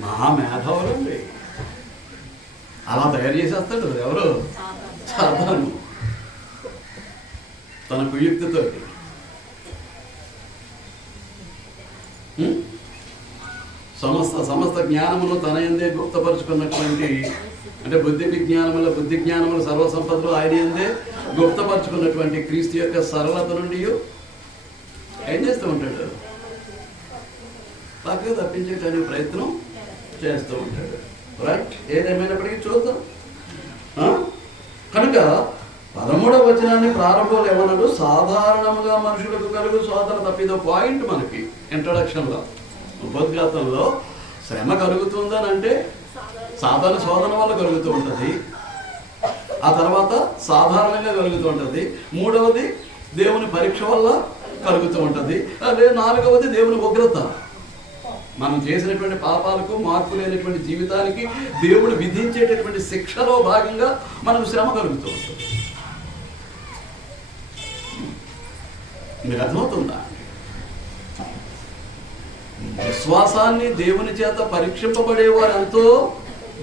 మా మేధావులండి అలా తయారు చేసేస్తాడు. ఎవరు? సాధారణ తన కుయుక్తితోటి. సమస్త జ్ఞానమును తన యందే గుప్తపరుచుకున్నటువంటి, అంటే బుద్ధి జ్ఞానములు సర్వసంపదలు ఆయన యందే గుప్తపరుచుకున్నటువంటి క్రీస్తు యొక్క సరళత నుండి ఏం చేస్తూ ఉంటాడు? పక్కకు తప్పించేటానికి ప్రయత్నం చేస్తూ ఉంటాడు. రైట్, ఏదేమైనప్పటికీ చూద్దాం. కనుక 13వ వచనాన్ని ప్రారంభంలో ఏమన్నాడు? సాధారణంగా మనుషులకు కలుగు శోధన తప్పిదో పాయింట్ మనకి ఇంట్రడక్షన్లో, ఉపోద్ఘాతంలో శ్రమ కలుగుతుందని అంటే సాధారణ శోధన వల్ల కలుగుతూ ఉంటుంది, ఆ తర్వాత సాధారణంగా కలుగుతూ ఉంటుంది, మూడవది దేవుని పరీక్ష వల్ల కలుగుతూ ఉంటుంది, అదే నాలుగవది దేవుని ఉగ్రత. మనం చేసినటువంటి పాపాలకు మార్పు లేనటువంటి జీవితానికి దేవుడు విధించేటటువంటి శిక్షలో భాగంగా మనకు శ్రమ కలుగుతూ ఉంటుంది. మీకు అర్థమవుతుందా? విశ్వాసాన్ని దేవుని చేత పరీక్షింపబడేవారు ఎంతో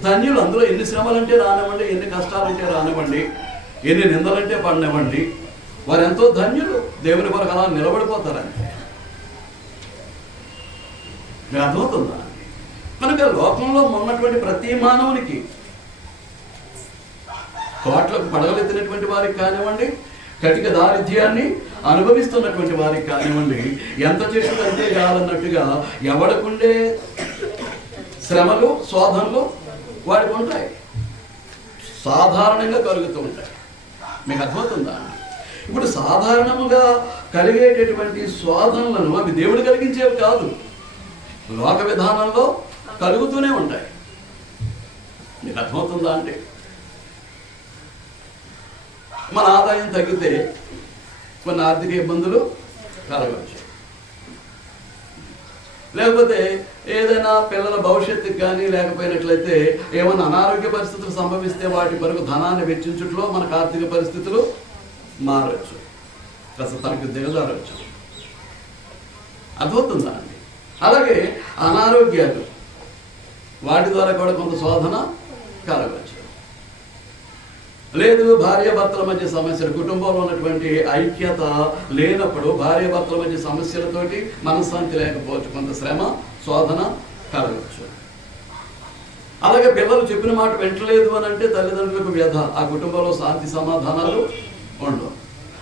ధన్యులు. అందులో ఎన్ని శ్రమలంటే రానివ్వండి, ఎన్ని కష్టాలంటే రానివ్వండి, ఎన్ని నిందలంటే పడినివ్వండి, వారు ఎంతో ధన్యులు. దేవుని కొరకు అలా నిలబడిపోతారంటే. మీకు అర్థమవుతుందా? కనుక లోకంలో ఉన్నటువంటి ప్రతి మానవునికి, కోట్లకు పడగలెత్తినటువంటి వారికి కానివ్వండి, కటిక దారిద్ర్యాన్ని అనుభవిస్తున్నటువంటి వారికి కానివ్వండి, ఎంత చేసినా అంతే కాదన్నట్టుగా ఎవడకుండే శ్రమలు శోధనలు వాడికి ఉంటాయి, సాధారణంగా కలుగుతూ ఉంటాయి. మీకు అర్థమవుతుందా? ఇప్పుడు సాధారణంగా కలిగేటటువంటి శోధనలను అవి దేవుడు కలిగించేవి కాదు, లోక విధానంలో కలుగుతూనే ఉంటాయి. మీకు అర్థమవుతుందా? అంటే మన ఆదాయం తగ్గితే కొన్ని ఆర్థిక ఇబ్బందులు కలగవచ్చు, లేకపోతే ఏదైనా పిల్లల భవిష్యత్తుకి కానీ లేకపోయినట్లయితే ఏమైనా అనారోగ్య పరిస్థితులు సంభవిస్తే వాటి కొరకు ధనాన్ని వెచ్చించుట్లో మనకు ఆర్థిక పరిస్థితులు మారచ్చు, కాస్త తనకు దిగజారవచ్చు. అర్థమవుతుందా అండి? అలాగే అనారోగ్యాలు, వాటి ద్వారా కూడా కొంత శోధన కలగవచ్చు. లేదు, భార్యాభర్తల మధ్య సమస్యలు, కుటుంబంలో ఉన్నటువంటి ఐక్యత లేనప్పుడు భార్యాభర్తల మధ్య సమస్యలతోటి మనశ్శాంతి లేకపోవచ్చు, కొంత శ్రమ శోధన కలగవచ్చు. అలాగే పిల్లలు చెప్పిన మాట వింటలేదు అని అంటే తల్లిదండ్రులకు వ్యధ, ఆ కుటుంబంలో శాంతి సమాధానాలు ఉండవు.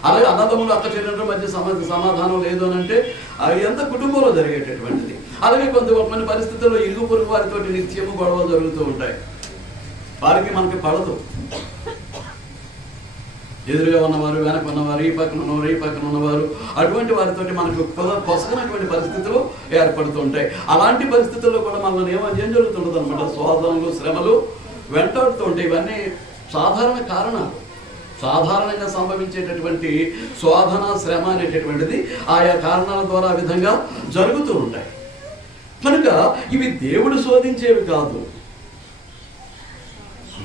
అలాగే అన్నదమ్ములు అక్క చెల్లెళ్ళ మధ్య సమాధానం లేదు అని అంటే అది ఎంత కుటుంబంలో జరిగేటటువంటిది. అలాగే కొంతమంది పరిస్థితుల్లో ఇరుగు పొరుగు వారితో నిత్యము గొడవలు జరుగుతూ ఉంటాయి, వారికి మనకి పడదు. ఎదురుగా ఉన్నవారు, వెనక ఉన్నవారు, ఈ పక్కన ఉన్నవారు, ఈ పక్కన ఉన్నవారు, అటువంటి వారితో మనకు పొసగనటువంటి పరిస్థితులు ఏర్పడుతూ ఉంటాయి. అలాంటి పరిస్థితుల్లో కూడా మనల్ని ఏం జరుగుతుంటుంది అనమాట, శోధనలు శ్రమలు వెంటాడుతూ ఉంటాయి. ఇవన్నీ సాధారణ కారణాలు. సాధారణంగా సంభవించేటటువంటి శోధన శ్రమ అనేటటువంటిది ఆయా కారణాల ద్వారా ఆ విధంగా జరుగుతూ ఉంటాయి. కనుక ఇవి దేవుడు శోధించేవి కాదు,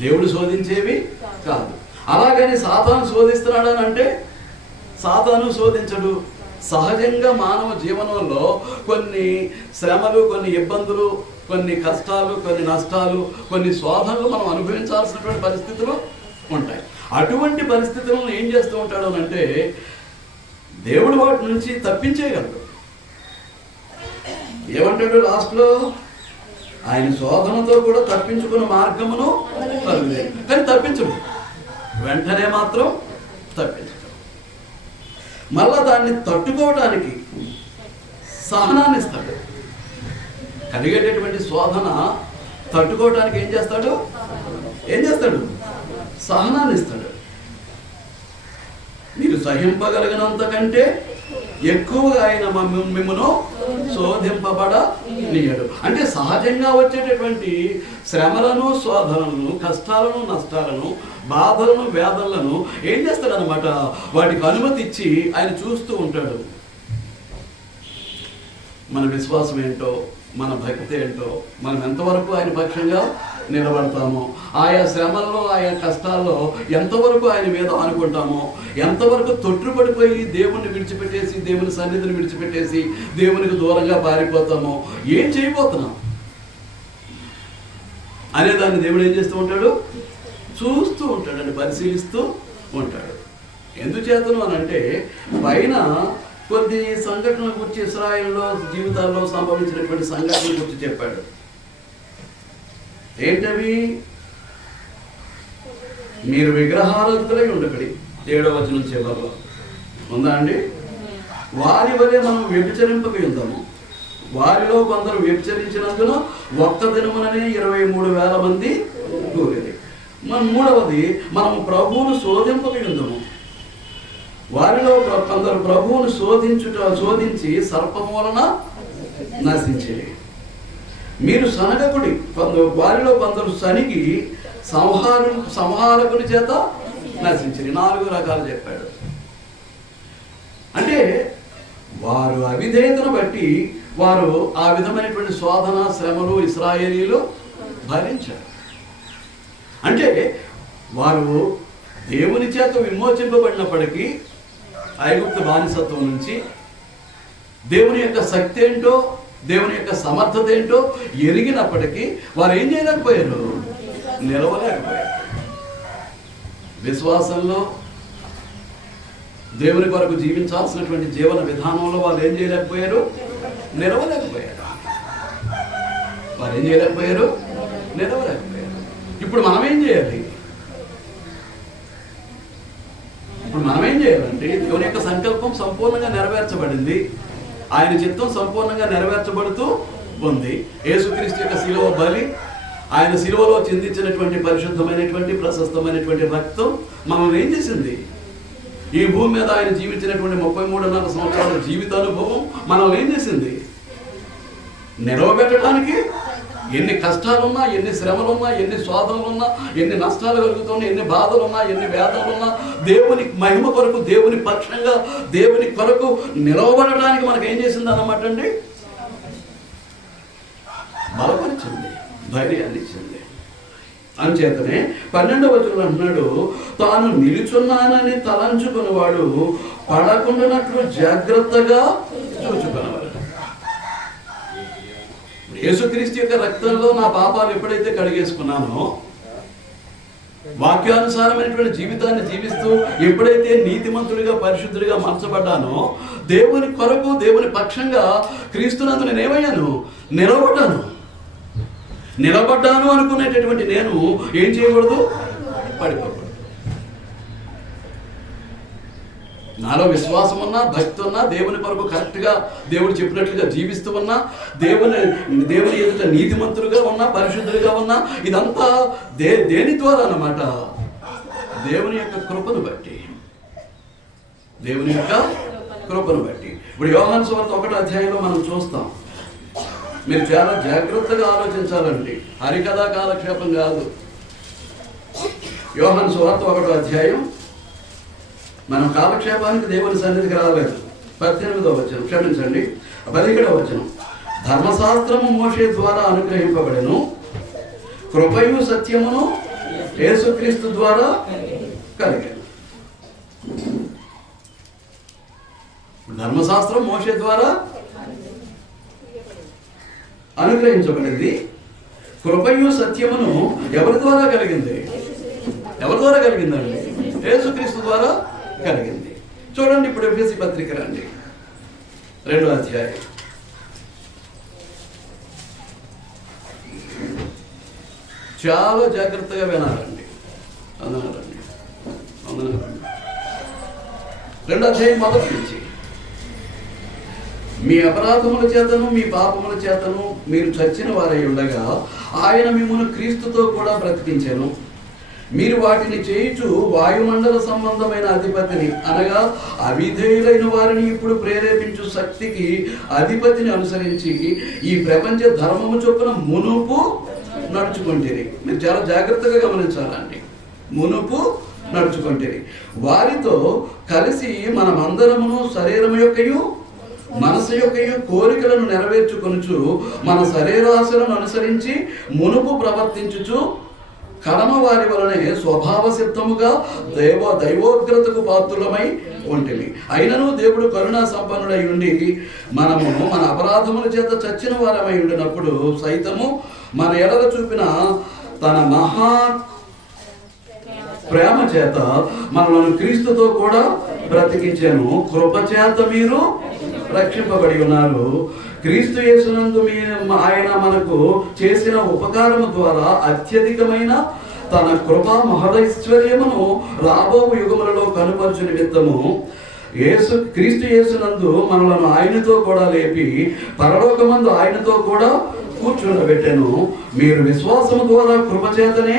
దేవుడు శోధించేవి కాదు. అలాగని సాతాను శోధిస్తున్నాడు అని అంటే సాతాను శోధించడు. సహజంగా మానవ జీవనంలో కొన్ని శ్రమలు, కొన్ని ఇబ్బందులు, కొన్ని కష్టాలు, కొన్ని నష్టాలు, కొన్ని శోధనలు మనం అనుభవించాల్సినటువంటి పరిస్థితులు ఉంటాయి. అటువంటి పరిస్థితులను ఏం చేస్తూ ఉంటాడు అని అంటే దేవుడు వాటి నుంచి తప్పించేయగలడు. ఏమంటాడు లాస్ట్లో? ఆయన శోధనతో కూడా తప్పించుకున్న మార్గమును కలుగులేదు. కానీ తప్పించడు, వెంటనే మాత్రం తప్పించడు. మళ్ళా దాన్ని తట్టుకోవడానికి సహనాన్ని ఇస్తాడు. కలిగేటటువంటి శోధన తట్టుకోవడానికి ఏం చేస్తాడు? సహనాన్ని ఇస్తాడు. మీరు సహింపగలిగినంత కంటే ఎక్కువగా ఆయన మిమ్మును శోధింపబడనీయడు. అంటే సహజంగా వచ్చేటటువంటి శ్రమలను, శోధనలను, కష్టాలను, నష్టాలను, బాధలను, వేదనలను ఏం చేస్తాడనమాట, వాటికి అనుమతి ఇచ్చి ఆయన చూస్తూ ఉంటాడు. మన విశ్వాసం ఏంటో, మన భక్తి ఏంటో, మనం ఎంతవరకు ఆయన పక్షంగా నిలబడతామో, ఆయా శ్రమల్లో, ఆయా కష్టాల్లో ఎంతవరకు ఆయన మీద అనుకుంటామో, ఎంతవరకు తొట్టుపడిపోయి దేవుణ్ణి విడిచిపెట్టేసి, దేవుని సన్నిధిని విడిచిపెట్టేసి దేవునికి దూరంగా పారిపోతామో, ఏం చేయబోతున్నాం అనేదాన్ని దేవుడు ఏం చేస్తూ ఉంటాడు? చూస్తూ ఉంటాడు, అని పరిశీలిస్తూ ఉంటాడు. ఎందుచేతను అని అంటే పైన కొద్ది సంఘటనల గురించి ఇశ్రాయేలులో జీవితాల్లో సంభవించినటువంటి సంఘటనల గురించి చెప్పాడు. ఏంటవి? మీరు విగ్రహారాధకులై ఉండకడి, 7వ వచనం చివరిలో ఉందా అండి? వారి వలె మనం వ్యభిచరింపక ఉందాము. వారిలో కొందరు వ్యభిచరించినందున ఒక్క దినముననే 23,000 మంది కూలిరి. మూడవది, మనం ప్రభువును శోధింపక ఉందాము. వారిలో కొందరు ప్రభువును శోధించి సర్పము వలన నశించేది. మీరు సనగకుడి, వారిలో కొందరు సనిగి సంహారకుని చేత నశించింది. 4 రకాలు చెప్పాడు. అంటే వారు అవిధేయతను బట్టి వారు ఆ విధమైనటువంటి శోధన శ్రమలు ఇశ్రాయేలీలు భరించారు. అంటే వారు దేవుని చేత విమోచింపబడినప్పటికీ ఐగుప్తు బానిసత్వం నుంచి దేవుని యొక్క శక్తి ఏంటో, దేవుని యొక్క సమర్థత ఏంటో ఎరిగినప్పటికీ వారు ఏం చేయలేకపోయారు? నిలవలేకపోయారు. విశ్వాసంలో దేవుని కొరకు జీవించాల్సినటువంటి జీవన విధానంలో వాళ్ళు ఏం చేయలేకపోయారు? నిలవలేకపోయారు. వారు ఏం చేయలేకపోయారు? నిలవలేకపోయారు. ఇప్పుడు మనం ఏం చేయాలి? ఇప్పుడు మనం ఏం చేయాలంటే దేవుని యొక్క సంకల్పం సంపూర్ణంగా నెరవేర్చబడింది. ఆయన చిత్తం సంపూర్ణంగా నెరవేర్చబడుతూ ఉంది. యేసుక్రీస్తు యొక్క శిలువ బలి, ఆయన శిలువలో చిందించినటువంటి పరిశుద్ధమైనటువంటి ప్రశస్తమైనటువంటి రక్తం మనల్ని ఏం చేసింది? ఈ భూమి మీద ఆయన జీవించినటువంటి 33.5 సంవత్సరాల జీవితానుభవం మనల్ని ఏం చేసింది? నిలవబెట్టడానికి. ఎన్ని కష్టాలున్నా, ఎన్ని శ్రమలున్నా, ఎన్ని శోధనలున్నా, ఎన్ని నష్టాలు కలుగుతున్నా, ఎన్ని బాధలున్నా, ఎన్ని వేదనలున్నా, దేవుని మహిమ కొరకు, దేవుని పక్షంగా, దేవుని కొరకు నిలవబడడానికి మనకు ఏం చేసింది అన్నమాట అండి? బలపరిచింది, ధైర్యాన్ని ఇచ్చింది. అంచేతనే 12వ వచనంలో అంటున్నాడు, తాను నిలుచున్నానని తలంచుకున్నవాడు పడకుండానట్లు జాగ్రత్తగా చూచుకునేవాడు. యేసుక్రీస్తు యొక్క రక్తంలో నా పాపాలు ఎప్పుడైతే కడిగేసుకున్నానో, వాక్యానుసారమైనటువంటి జీవితాన్ని జీవిస్తూ ఎప్పుడైతే నీతిమంతుడిగా పరిశుద్ధుడిగా మార్చబడ్డానో, దేవుని కొరకు, దేవుని పక్షంగా క్రీస్తునందు నేనేమయ్యాను? నిలబడ్డాను అనుకునేటటువంటి నేను ఏం చేయకూడదు? పడిపోకూడదు. నాలో విశ్వాసం ఉన్నా, భక్తి ఉన్నా, దేవుని కొరకు కరెక్ట్గా దేవుడు చెప్పినట్లుగా జీవిస్తూ ఉన్నా, దేవుని ఎదుట నీతిమంతులుగా ఉన్నా, పరిశుద్ధులుగా ఉన్నా, ఇదంతా దేని ద్వారా అన్నమాట? దేవుని యొక్క కృపను బట్టి. దేవుని యొక్క కృపను బట్టి. ఇప్పుడు యోహాను సువార్త 1వ అధ్యాయంలో మనం చూస్తాం. మీరు చాలా జాగ్రత్తగా ఆలోచించాలండి, హరికథా కాలక్షేపం కాదు. యోహాను సువార్త 1వ అధ్యాయం. మనం కాలక్షేపానికి దేవుని సన్నిధికి రాలేదు. 18వ వచనం, క్షమించండి, 17వ వచనం. ధర్మశాస్త్రము మోషే ద్వారా అనుగ్రహింపబడెను, కృపయు సత్యమును యేసుక్రీస్తు ద్వారా కలిగెను. ధర్మశాస్త్రం మోషే ద్వారా అనుగ్రహించబడింది, కృపయు సత్యమును ఎవరి ద్వారా కలిగింది? ఎవరి ద్వారా కలిగిందండి? యేసుక్రీస్తు ద్వారా కలిగింది. చూడండి, ఇప్పుడు ఎఫెసీ పత్రిక రండి, 2వ అధ్యాయం. చాలా జాగ్రత్తగా వినాలండి. అందనాలండి. 2వ అధ్యాయం మొదటి నుంచి. మీ అపరాధముల చేతను మీ పాపముల చేతను మీరు చచ్చిన వారై ఉండగా ఆయన మిమ్మును క్రీస్తుతో కూడా బ్రతికించెను. మీరు వాటిని చేయుచు వాయుమండల సంబంధమైన అధిపతిని, అనగా అవిధేయులైన వారిని ఇప్పుడు ప్రేరేపించు శక్తికి అధిపతిని అనుసరించి ఈ ప్రపంచ ధర్మము చొప్పున మునుపు నడుచుకుంటేరి. మీరు చాలా జాగ్రత్తగా గమనించాలండి. మునుపు నడుచుకుంటేరి. వారితో కలిసి మనమందరమును శరీరము యొక్కయు మనసు యొక్కయు కోరికలను నెరవేర్చుకొనుచు మన శరీరాశలను అనుసరించి మునుపు ప్రవర్తించుచు కర్మ వారి వలనే స్వభావ సిద్ధముగా దైవోగ్రతకు పాత్రులమై ఉంటిమి. అయినను దేవుడు కరుణా సంపన్నుడై ఉండి మనము మన అపరాధముల చేత చచ్చిన వారమై ఉండినప్పుడు సైతము మన ఎడల చూపిన తన మహా ప్రేమ చేత మనలను క్రీస్తుతో కూడా బ్రతికించెను, కృపచేత మీరు రక్షింపబడి ఉన్నారు. క్రీస్తు యేసునందు ఆయన మనకు చేసిన ఉపకారము ద్వారా అత్యధికమైన తన కృపా మహదైశ్వర్యమును రాబో యుగములలో కనుపరచు నిమిత్తము క్రీస్తు యేసునందు మనలను ఆయనతో కూడా లేపి పరలోకమందు ఆయనతో కూడా కూర్చుండబెట్టెను. మీరు విశ్వాసము ద్వారా కృపచేతనే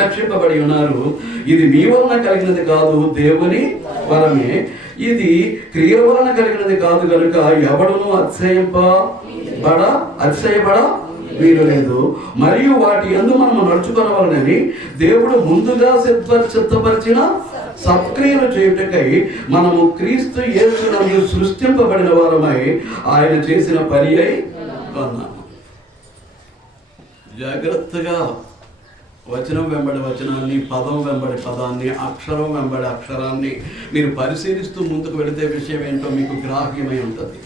రక్షింపబడి ఉన్నారు. ఇది మీ వలన కలిగినది కాదు, దేవుని వరమే. ఇది క్రియల వలన కలిగినది కాదు కనుక ఎవడును అతిశయపడ వీలు లేదు. మరియు వాటి యందు మనము నడుచుకొనవలనని దేవుడు ముందుగా సిద్ధపరిచిన సత్క్రియలు చేయుటకై మనము క్రీస్తు యేసునందు సృష్టింపబడిన వారమై ఆయన చేసిన పని అయి ఉన్నాము. జాగ్రత్తగా వచనం వెంబడి వచనాన్ని, పదం వెంబడి పదాన్ని, అక్షరం వెంబడి అక్షరాన్ని మీరు పరిశీలిస్తూ ముందుకు వెళితే విషయం ఏంటో మీకు గ్రాహ్యమై ఉంటుంది.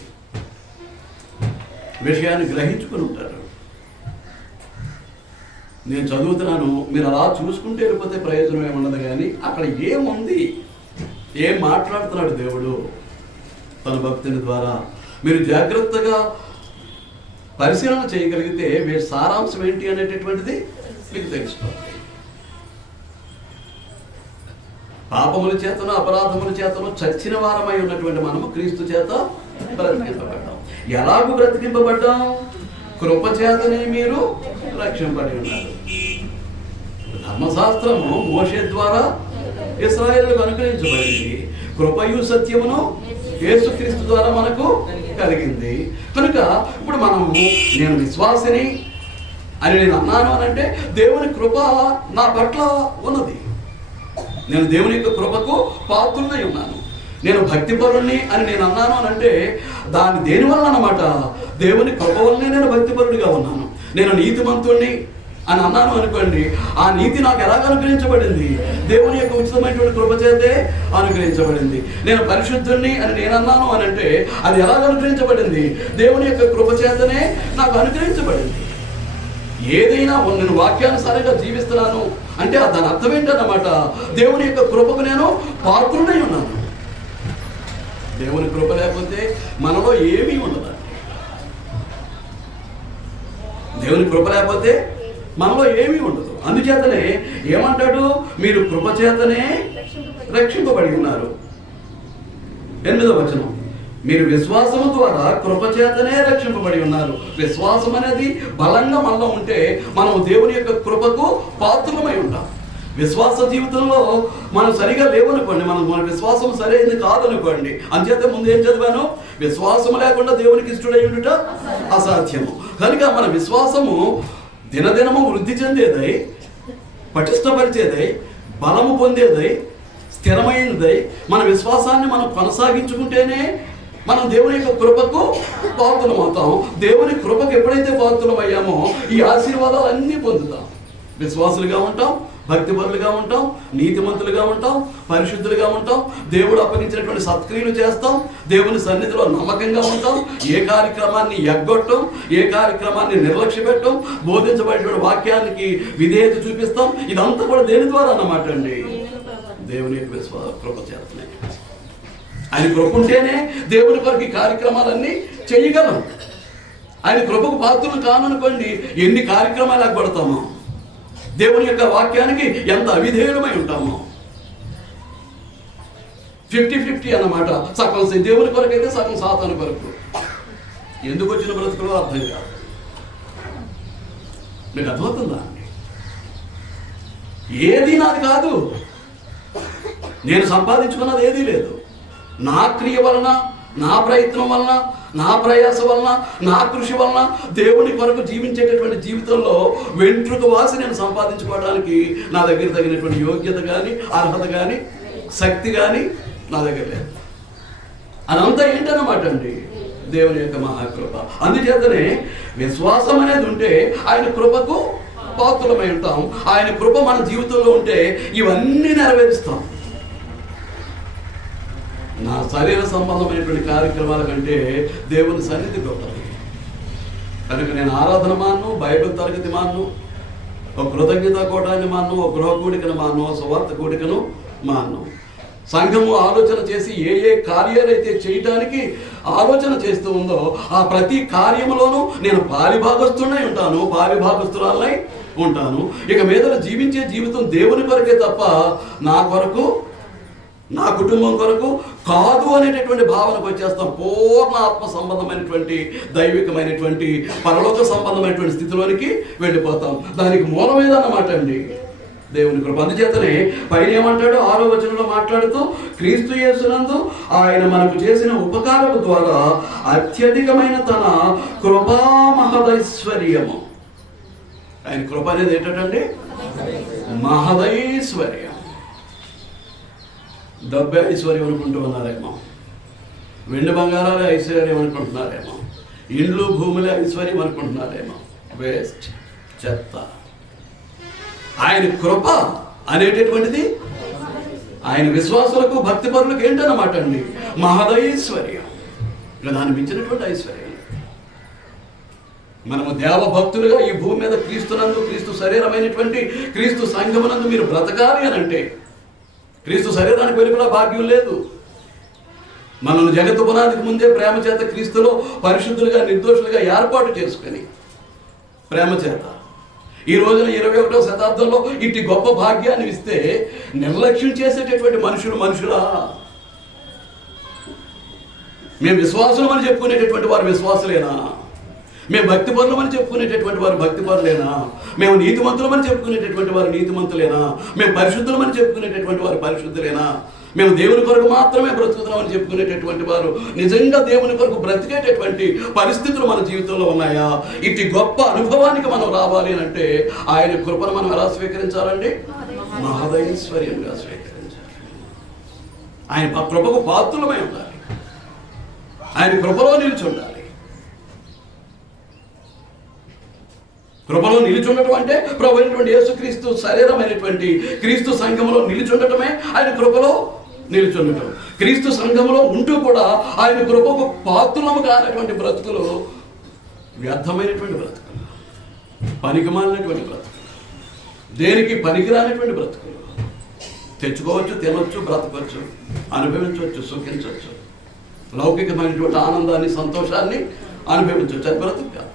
విషయాన్ని గ్రహించుకుని ఉంటారు. నేను చదువుతున్నాను, మీరు అలా చూసుకుంటే వెళ్ళిపోతే ప్రయోజనం ఏముండదు. కానీ అక్కడ ఏముంది, ఏం మాట్లాడుతున్నాడు దేవుడు తన భక్తుని ద్వారా మీరు జాగ్రత్తగా పరిశీలన చేయగలిగితే మీరు సారాంశం ఏంటి అనేటటువంటిది మీకు తెలుసుకోవాలి. పాపముల చేతను అపరాధముల చేతను చచ్చిన వారమై ఉన్నటువంటి మనము క్రీస్తు చేత బ్రతికింపబడ్డాం. ఎలాగూ బ్రతికింపబడ్డాం? కృప చేతనే మీరు రక్షింపబడి ఉన్నారు. ధర్మశాస్త్రము మోషే ద్వారా ఇశ్రాయేలుకు అనుగ్రహించబడింది. కృపయు సత్యమును యేసుక్రీస్తు ద్వారా మనకు కలిగింది. కనుక ఇప్పుడు మనము నేను విశ్వాసిని అని నేను అన్నాను అని అంటే దేవుని కృప నా పట్ల ఉన్నది. నేను దేవుని యొక్క కృపకు పాత్రుడై ఉన్నాను. నేను భక్తిపరుణ్ణి అని నేను అన్నాను అని అంటే దాని దేనివల్ల అన్నమాట, దేవుని కృప వల్లనే నేను భక్తిపరుడిగా ఉన్నాను. నేను నీతిమంతుణ్ణి అని అన్నాను అనుకోండి, ఆ నీతి నాకు ఎలాగ అనుగ్రహించబడింది? దేవుని యొక్క ఉచితమైనటువంటి కృప చేతే అనుగ్రహించబడింది. నేను పరిశుద్ధుణ్ణి అని నేను అన్నాను అని అంటే అది ఎలాగ అనుగ్రహించబడింది? దేవుని యొక్క కృప చేతనే నాకు అనుగ్రహించబడింది. ఏదైనా నేను వాక్యానుసారంగా జీవిస్తున్నాను అంటే దాని అర్థం ఏంటన్నమాట, దేవుని యొక్క కృపకు నేను పాత్రుడై ఉన్నాను. దేవుని కృప లేకపోతే మనలో ఏమీ ఉండదు. దేవుని కృప లేకపోతే మనలో ఏమీ ఉండదు. అందుచేతనే ఏమంటాడు, మీరు కృపచేతనే రక్షింపబడి ఉన్నారు. 8వ వచనం, మీరు విశ్వాసము ద్వారా కృపచేతనే రక్షింపబడి ఉన్నారు. విశ్వాసం అనేది బలంగా మనలో ఉంటే మనం దేవుని యొక్క కృపకు పాత్రమై ఉంటాం. విశ్వాస జీవితంలో మనం సరిగా లేవనుకోండి, మన విశ్వాసం సరైనది కాదనుకోండి. అంచేత ముందు ఏం చదివాను, విశ్వాసము లేకుండా దేవునికి ఇష్టడై ఉండుట అసాధ్యము. కనుక మన విశ్వాసము దినదినము వృద్ధి చెందేదై, పటిష్టపరిచేదై, బలము పొందేదై, స్థిరమైనదై మన విశ్వాసాన్ని మనం కొనసాగించుకుంటేనే మనం దేవుని యొక్క కృపకు పాత్రలం అవుతాం. దేవుని కృపకు ఎప్పుడైతే పాత్రలం అయ్యామో ఈ ఆశీర్వాదాలు అన్నీ పొందుతాం. విశ్వాసులుగా ఉంటాం, భక్తిపరులుగా ఉంటాం, నీతిమంతులుగా ఉంటాం, పరిశుద్ధులుగా ఉంటాం, దేవుడు అప్పగించినటువంటి సత్క్రియలు చేస్తాం, దేవుని సన్నిధిలో నమ్మకంగా ఉంటాం, ఏ కార్యక్రమాన్ని ఎగ్గొట్టం, ఏ కార్యక్రమాన్ని నిర్లక్ష్య పెట్టం, బోధించబడిన వాక్యానికి విధేయత చూపిస్తాం. ఇదంతా కూడా దేని ద్వారా అన్నమాట అండి, దేవుని యొక్క కృప చేతనే. ఆయన కృప ఉంటేనే దేవుని కొరకు కార్యక్రమాలన్నీ చేయగలం. ఆయన కృపకు పాత్రలు కాననుకోండి, ఎన్ని కార్యక్రమాలు ఎగ్గొడతామో, దేవుని యొక్క వాక్యానికి ఎంత అవిధేయులమై ఉంటామో. 50-50 అన్నమాట. సగం దేవుని కొరకైతే సగం సాతాను కొరకు. ఎందుకు వచ్చిన బ్రతుకులో అర్థం కాదు. మీకు అర్థమవుతుందా? ఏది నాది కాదు, నేను సంపాదించుకున్నది ఏదీ లేదు. నా క్రియ వలన, నా ప్రయత్నం వలన, నా ప్రయాస వలన, నా కృషి వలన దేవుని కొరకు జీవించేటటువంటి జీవితంలో వెంట్రుక వాసి నేను సంపాదించుకోవడానికి నా దగ్గర తగినటువంటి యోగ్యత కానీ, అర్హత కానీ, శక్తి కానీ నా దగ్గర లేదు. అదంతా ఏంటన్నమాట అండి, దేవుని యొక్క మహాకృప. అందుచేతనే విశ్వాసం అనేది ఉంటే ఆయన కృపకు పాత్రలమై ఉంటాం. ఆయన కృప మన జీవితంలో ఉంటే ఇవన్నీ నెరవేరుస్తాం. నా శరీర సంబంధమైనటువంటి కార్యక్రమాల కంటే దేవుని సన్నిధి గొప్పది. కనుక నేను ఆరాధన మాను, బైబిల్ తరగతి మాను, ఒక కృతజ్ఞత కూటాన్ని మాను, ఒక గృహ కూడికను మాను, సువార్త కూడికను మాను. సంఘము ఆలోచన చేసి ఏ ఏ కార్యాలైతే చేయటానికి ఆలోచన చేస్తూ ఉందో ఆ ప్రతి కార్యములోనూ నేను పాలిభాగస్తున్నై ఉంటాను, పాలిభాగస్తురాలై ఉంటాను. ఇక మీద జీవించే జీవితం దేవుని కొరకే తప్ప నా కొరకు, నా కుటుంబం కొరకు కాదు అనేటటువంటి భావనకు వచ్చేస్తాం. పూర్ణ ఆత్మ సంబంధమైనటువంటి, దైవికమైనటువంటి, పరలోక సంబంధమైనటువంటి స్థితిలోనికి వెళ్ళిపోతాం. దానికి మూలమేదన్నమాట అండి దేవుని కృప. అందుచేతనే పైన ఏమంటాడు 6వ వచనంలో మాట్లాడుతూ, క్రీస్తు యేసునందు ఆయన మనకు చేసిన ఉపకారము ద్వారా అత్యధికమైన తన కృపా మహదైశ్వర్యము. ఆయన కృప అనేది ఏంటంటే మహదైశ్వర్యం. డబ్బే ఐశ్వర్యం అనుకుంటూ ఉన్నారేమో, వెండి బంగారాలే ఐశ్వర్యం అనుకుంటున్నారేమో, ఇండ్లు భూములే ఐశ్వర్యం అనుకుంటున్నారేమో. వేస్ట్, చెత్త. ఆయన కృప అనేటటువంటిది ఆయన విశ్వాసులకు, భక్తి పరులకు ఏంటన్నమాట అండి మహదైశ్వర్యం. దాన్ని మించినటువంటి ఐశ్వర్యం. మనము దేవభక్తులుగా ఈ భూమి మీద క్రీస్తునందు, క్రీస్తు శరీరమైనటువంటి క్రీస్తు సంఘమునందు మీరు బ్రతకాలి అని అంటే, క్రీస్తు శరీరానికి వెలుపల భాగ్యం లేదు. మనల్ని జగత్తు పునాదికి ముందే ప్రేమ చేత క్రీస్తులో పరిశుద్ధులుగా, నిర్దోషులుగా ఏర్పాటు చేసుకొని ప్రేమ చేత ఈ రోజున 21వ శతాబ్దంలో ఇట్టి గొప్ప భాగ్యాన్ని ఇస్తే నిర్లక్ష్యం చేసేటటువంటి మనుషులా? మేము విశ్వాసులం అని చెప్పుకునేటటువంటి వారు విశ్వాసులేనా? మేము భక్తిపరులం అని చెప్పుకునేటటువంటి వారు భక్తిపరులేనా? మేము నీతిమంతులమని చెప్పుకునేటటువంటి వారు నీతిమంతులేనా? మేము పరిశుద్ధులమని చెప్పుకునేటటువంటి వారు పరిశుద్ధులేనా? మేము దేవుని కొరకు మాత్రమే బ్రతుకుతున్నామని చెప్పుకునేటటువంటి వారు నిజంగా దేవుని కొరకు బ్రతికేటటువంటి పరిస్థితులు మన జీవితంలో ఉన్నాయా? ఇటు గొప్ప అనుభవానికి మనం రావాలి అని అంటే ఆయన కృపను మనం ఎలా స్వీకరించాలండి? మహదైశ్వర్యంగా స్వీకరించాలి. ఆయన కృపకు పాత్రులమై ఉండాలి. ఆయన కృపలో నిలిచి ఉండాలి. కృపలో నిలిచుండటం అంటే ప్రభు అయినటువంటి యేసుక్రీస్తు శరీరమైనటువంటి క్రీస్తు సంఘములో నిలిచుండటమే ఆయన కృపలో నిలిచుండటం. క్రీస్తు సంఘములో ఉంటూ కూడా ఆయన కృపకు పాత్రులము కానటువంటి బ్రతుకులు వ్యర్థమైనటువంటి బ్రతుకులు, పనికిమాలినటువంటి బ్రతుకులు, దేనికి పనికిరానటువంటి బ్రతుకులు. తెచ్చుకోవచ్చు, తినవచ్చు, బ్రతకవచ్చు, అనుభవించవచ్చు, సుఖించవచ్చు, లౌకికమైనటువంటి ఆనందాన్ని, సంతోషాన్ని అనుభవించవచ్చు. అది బ్రతుకు కాదు.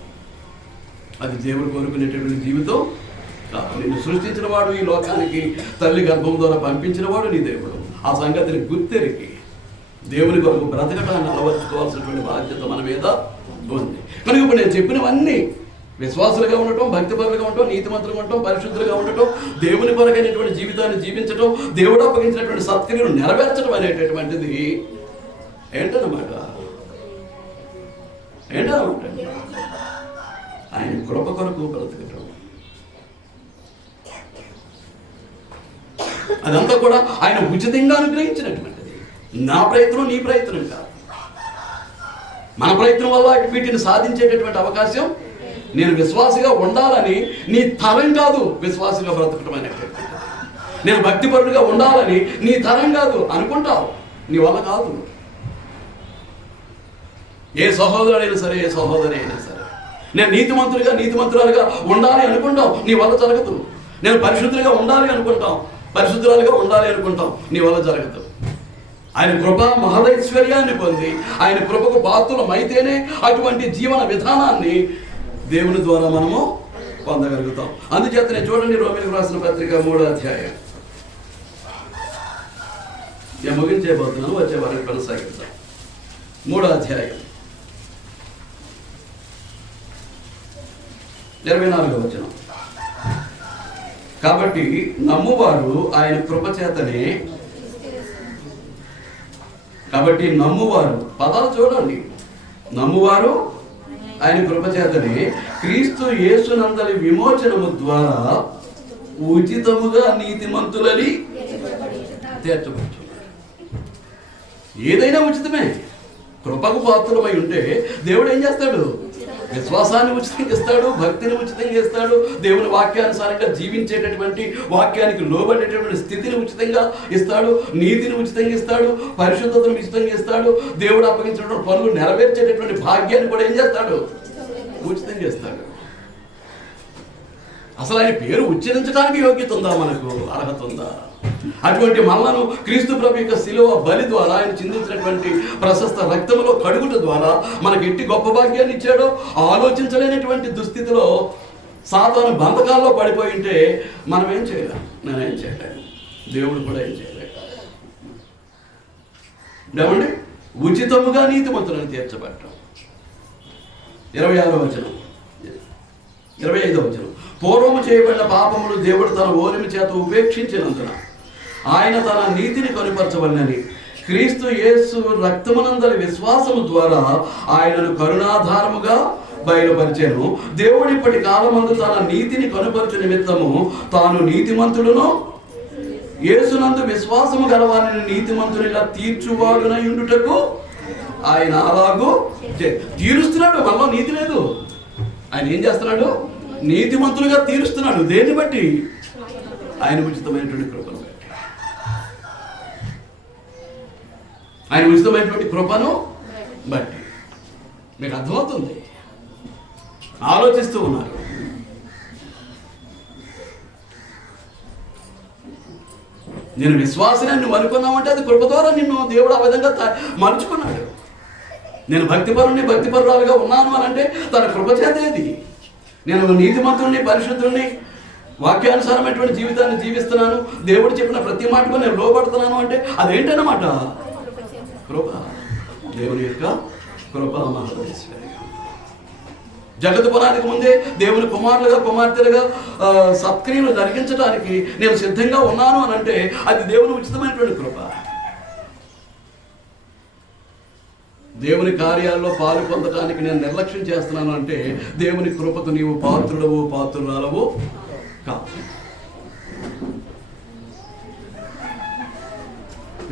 అది దేవుడు కోరుకునేటటువంటి జీవితం కాదు. నిన్ను సృష్టించిన వాడు, ఈ లోకానికి తల్లి గర్భం ద్వారా పంపించిన వాడు నీ దేవుడు. ఆ సంగతిని గుర్తెరిగి దేవుని కొరకు బ్రతకటాన్ని అలవర్చుకోవాల్సినటువంటి బాధ్యత మన మీద ఉంది. కనుక ఇప్పుడు నేను చెప్పినవన్నీ విశ్వాసులుగా ఉండటం, భక్తిపరులుగా ఉండటం, నీతిమంతులుగా ఉండటం, పరిశుద్ధులుగా ఉండటం, దేవుని కొరకైనటువంటి జీవితాన్ని జీవించటం, దేవుడు అప్పగించినటువంటి సత్క్రియను నెరవేర్చడం అనేటటువంటిది ఏంటన్నమాట? ఆయన కృప కొరకు బ్రతకటం. అదంతా కూడా ఆయన ఉచితంగా అనుగ్రహించినటువంటిది. నా ప్రయత్నం, నీ ప్రయత్నం కాదు. మన ప్రయత్నం వల్ల వీటిని సాధించేటటువంటి అవకాశం, నేను విశ్వాసిగా ఉండాలని నీ తరం కాదు విశ్వాసిగా బ్రతకటం అనేటటువంటి. నేను భక్తిపరుడుగా ఉండాలని నీ తరం కాదు అనుకుంటావు, నీ వల్ల కాదు. ఏ సహోదరుడైనా సరే, ఏ సహోదరి అయినా సరే, నేను నీతిమంతురాలుగా ఉండాలి అనుకుంటాం, నీ వల్ల జరగదు. నేను పరిశుద్ధులుగా ఉండాలి అనుకుంటాం, పరిశుద్ధురాలుగా ఉండాలి అనుకుంటాం, నీ వల్ల జరగదు. ఆయన కృప మహదైశ్వర్యాన్ని పొంది ఆయన కృపకు పాత్రులమైతేనే అటువంటి జీవన విధానాన్ని దేవుని ద్వారా మనము పొందగలుగుతాం. అందుచేతనే చూడండి, రోమీయులకు రాసిన పత్రిక 3వ అధ్యాయం. నేను ముగించేయబోతున్నాను, వచ్చే వారికి కొనసాగిద్దాం. 3వ అధ్యాయం 24వ వచనం. కాబట్టి నమ్మువారు ఆయన కృపచేతనే, కాబట్టి నమ్మువారు, పదాలు చూడండి, నమ్మువారు ఆయన కృపచేతనే క్రీస్తు యేసునందలి విమోచనము ద్వారా ఉచితముగా నీతిమంతులని తీర్చబడుతున్నారు. ఏదైనా ఉచితమే. కృపకు పాత్రమై ఉంటే దేవుడు ఏం చేస్తాడు? విశ్వాసాన్ని ఉచితంగా ఇస్తాడు, భక్తిని ఉచితంగా ఇస్తాడు, దేవుని వాక్యానుసారంగా జీవించేటటువంటి, వాక్యానికి లోబడేటటువంటి స్థితిని ఉచితంగా ఇస్తాడు, నీతిని ఉచితంగా ఇస్తాడు, పరిశుద్ధతను ఉచితంగా ఇస్తాడు, దేవుడు అప్పగించినటువంటి పనులు నెరవేర్చేటటువంటి భాగ్యాన్ని కూడా ఏం చేస్తాడు? ఉచితంగా ఇస్తాడు. అసలు ఆయన పేరు ఉచ్చరించడానికి యోగ్యత ఉందా? మనకు అర్హత ఉందా? అటువంటి మనలను క్రీస్తు ప్రభు యొక్క శిలువ బలి ద్వారా ఆయన చిందించినటువంటి ప్రశస్త రక్తములో కడుగుట ద్వారా మనకి ఎట్టి గొప్ప భాగ్యాన్ని ఇచ్చాడో ఆలోచించలేనటువంటి దుస్థితిలో సాతాను బంధకాల్లో పడిపోయి ఉంటే మనం ఏం చేయలేం. నేనేం చేయలేను, దేవుడు కూడా ఏం చేయలేడు. ఏమండి, ఉచితముగా నీతిమంతులను తీర్చబడ్డాం. 26వ వచనం, 25వ వచనం. పూర్వము చేయబడిన పాపములు దేవుడు తన ఓరిమి చేత ఉపేక్షించినందున ఆయన తన నీతిని కనుపరచవలనని క్రీస్తు యేసు రక్తమునందలి విశ్వాసము ద్వారా ఆయనను కరుణాధారముగా బయలుపరిచాను. దేవుడు ఇప్పటి కాలమందు తన నీతిని కనుపరచు నిమిత్తము తాను నీతిమంతుడును యేసునందు విశ్వాసము గలవారిని నీతిమంతునిలా తీర్చువాడునై ఉండుటకు ఆయన అలాగూ తీరుస్తున్నాడు. మనలో నీతి లేదు, ఆయన ఏం చేస్తున్నాడు? నీతిమంతులుగా తీరుస్తున్నాడు. దేన్ని బట్టి? ఆయన ఉచితమైనటువంటి కృపను బట్టి. ఆయన ఉచితమైనటువంటి కృపను బట్టి. మీకు అర్థమవుతుంది? ఆలోచిస్తూ ఉన్నారు. నేను విశ్వాసని నువ్వు అనుకున్నావంటే అది కృప ద్వారా నిన్ను దేవుడు ఆ విధంగా మలుచుకున్నాడు. నేను భక్తిపరురాలుగా ఉన్నాను అని అంటే తన కృప చేతేది. నేను నీతిమంతుడిని, పరిశుద్ధుడిని, వాక్యానుసారమైనటువంటి జీవితాన్ని జీవిస్తున్నాను, దేవుడు చెప్పిన ప్రతి మాటకు నేను లోబడుతున్నాను అంటే అదేంటన్నమాట? కృప. దేవుని యొక్క కృప మహేశ్వరి. జగత్తు పునాదికి ముందే దేవుని కుమారులుగా కుమార్తెలుగా సత్క్రియలు జరిగించడానికి నేను సిద్ధంగా ఉన్నాను అని అంటే అది దేవుని ఉచితమైనటువంటి కృప. దేవుని కార్యాల్లో పాలు పొందడానికి నేను నిర్లక్ష్యం చేస్తున్నాను అంటే దేవుని కృపకు నీవు పాత్రుడవు పాత్రురాలవు కావు.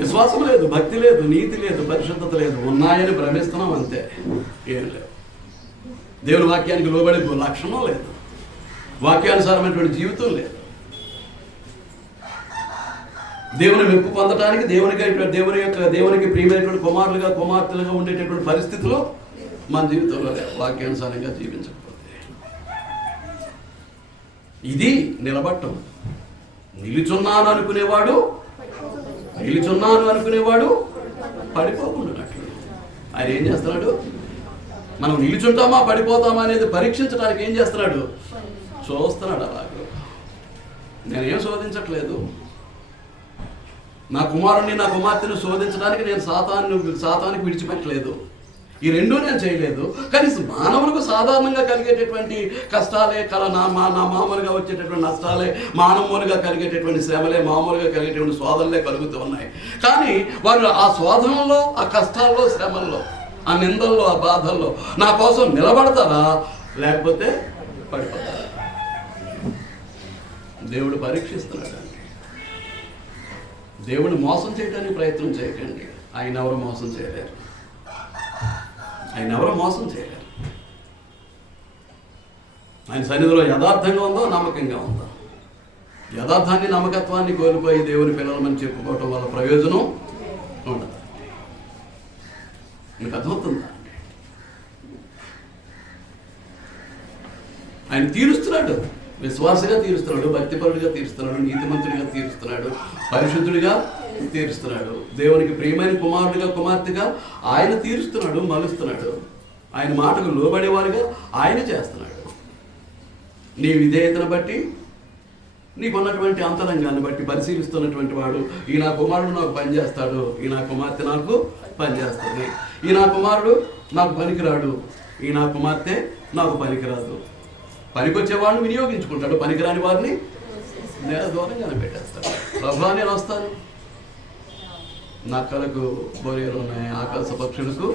విశ్వాసం లేదు, భక్తి లేదు, నీతి లేదు, పరిశుద్ధత లేదు, ఉన్నాయని భ్రమిస్తున్నాం అంతే, ఏం లేదు. దేవుని వాక్యానికి లోబడే లక్షణం లేదు, వాక్యానుసారమైనటువంటి జీవితం లేదు. దేవుని మెప్పు పొందడానికి దేవునికి ప్రియమైనటువంటి కుమారులుగా కుమార్తెలుగా ఉండేటటువంటి పరిస్థితులు మన జీవితంలో లేవు, వాక్యానుసారంగా జీవించకపోతే. ఇది నిలబట్టం. నిలుచున్నాను అనుకునేవాడు పడిపోకుండా ఆయన ఏం చేస్తున్నాడు? మనం నిలుచుంటామా పడిపోతామా అనేది పరీక్షించడానికి ఏం చేస్తున్నాడు? చూస్తున్నాడు. అలాగే నేనేం శోధించట్లేదు. నా కుమారుణ్ణి నా కుమార్తెను శోధించడానికి నేను సాతానికి విడిచిపెట్టలేదు. ఈ రెండూ నేను చేయలేదు. కానీ మానవులకు సాధారణంగా కలిగేటటువంటి కష్టాలే నా మామూలుగా వచ్చేటటువంటి నష్టాలే, మానవులుగా కలిగేటటువంటి శ్రమలే, మామూలుగా కలిగేటువంటి శోధనలే కలుగుతూ ఉన్నాయి. కానీ వారు ఆ శోధనలో, ఆ కష్టాల్లో, శ్రమల్లో, ఆ నిందల్లో, ఆ బాధల్లో నా కోసం నిలబడతారా లేకపోతే పడిపోతారా? దేవుడు పరీక్షిస్తున్నాడు. దేవుడిని మోసం చేయడానికి ప్రయత్నం చేయకండి. ఆయన ఎవరు మోసం చేయలేరు. ఆయన సన్నిధిలో యథార్థంగా ఉందో, నమ్మకంగా ఉందో? యథార్థాన్ని, నమ్మకత్వాన్ని కోల్పోయి దేవుని పిల్లలమని చెప్పుకోవటం వల్ల ప్రయోజనం ఉండదు. మీకు అర్థమవుతుందా? ఆయన తీరుస్తున్నాడు. విశ్వాసగా తీరుస్తున్నాడు, భక్తిపరుడిగా తీరుస్తున్నాడు, నీతిమంతుడిగా తీరుస్తున్నాడు, పరిశుద్ధుడిగా తీరుస్తున్నాడు, దేవునికి ప్రియమైన కుమారుడిగా కుమార్తెగా ఆయన తీరుస్తున్నాడు, మలుస్తున్నాడు. ఆయన మాటకు లోబడేవారుగా ఆయన చేస్తున్నాడు. నీ విధేయతను బట్టి, నీకున్నటువంటి అంతరంగాన్ని బట్టి పరిశీలిస్తున్నటువంటి వాడు, ఈ నా కుమారుడు నాకు పనిచేస్తాడు, ఈ నా కుమార్తె నాకు పనిచేస్తుంది, ఈ నా కుమారుడు నాకు పనికిరాడు, ఈ నా కుమార్తె నాకు పనికిరాదు. పనికొచ్చేవాడిని వినియోగించుకుంటాడు, పనికిరాని వారిని దూరంగానే పెట్టేస్తాడు. ప్రభా నేను వస్తాను, నక్కలకు బొరియలు ఉన్నాయి, ఆకాశ పక్షులకు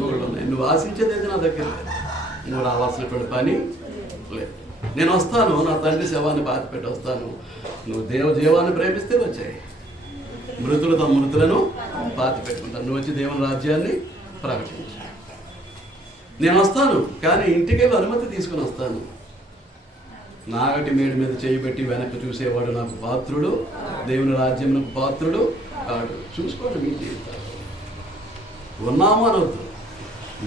ఊళ్ళు ఉన్నాయి, నువ్వు ఆశించేది నా దగ్గర లేదు, నువ్వు రావాల్సినటువంటి పని లేదు. నేను వస్తాను, నా తండ్రి శవాన్ని బాధపెట్టి వస్తాను. నువ్వు జీవాన్ని ప్రేమిస్తే వచ్చాయి, మృతులు తమ మృతులను పాతి పెట్టుకుంటాను, నువ్వు వచ్చి దేవుని రాజ్యాన్ని ప్రకటించు. నేను వస్తాను, కానీ ఇంటికి వెళ్ళి అనుమతి తీసుకుని వస్తాను. నాగటి మేడి మీద చేయబెట్టి వెనక్కి చూసేవాడు నాకు పాత్రుడు, దేవుని రాజ్యమునకు పాత్రుడు కాడు. చూసుకోండి మీ జీవితాలు. ఉన్నాము అనవద్దు,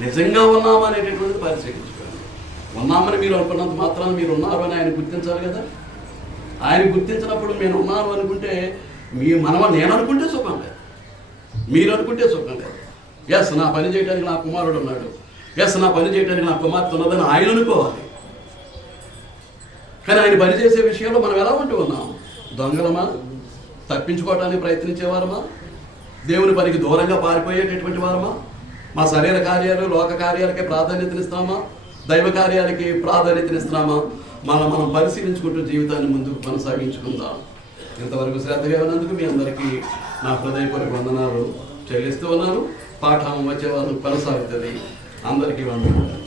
నిజంగా ఉన్నాము అనేటటువంటిది పరిశీలించుకోండి. ఉన్నామని మీరు అనుకున్నంత మాత్రాన మీరు ఉన్నారు అని ఆయన గుర్తించాలి కదా. ఆయన గుర్తించినప్పుడు నేను ఉన్నాను అనుకుంటే నేను అనుకుంటే సుఖం లేదు, మీరు అనుకుంటే సుఖం లేదు. ఎస్, నా పని చేయడానికి నా కుమారుడు ఉన్నాడు, ఎస్, నా పని చేయడానికి నా కుమార్తె ఉన్నదని ఆయన అనుకోవాలి. కానీ ఆయన పని చేసే విషయంలో మనం ఎలా ఉంటూ ఉన్నాం? దొంగలమా? తప్పించుకోవడానికి ప్రయత్నించేవారమా? దేవుని పనికి దూరంగా పారిపోయేటటువంటి వారమా? మా శరీర కార్యాలు, లోక కార్యాలకే ప్రాధాన్యతనిస్తామా? దైవ కార్యాలకి ప్రాధాన్యతనిస్తున్నామా? మనం పరిశీలించుకుంటూ జీవితాన్ని ముందుకు కొనసాగించుకుందాం. ఇంతవరకు శ్రద్ధగా ఉన్నందుకు మీ అందరికీ నా హృదయపూర్వక వందనాలు చెల్లిస్తూ ఉన్నాను. పాఠం వచ్చే వారం కొనసాగుతుంది. అందరికీ వందనాలు.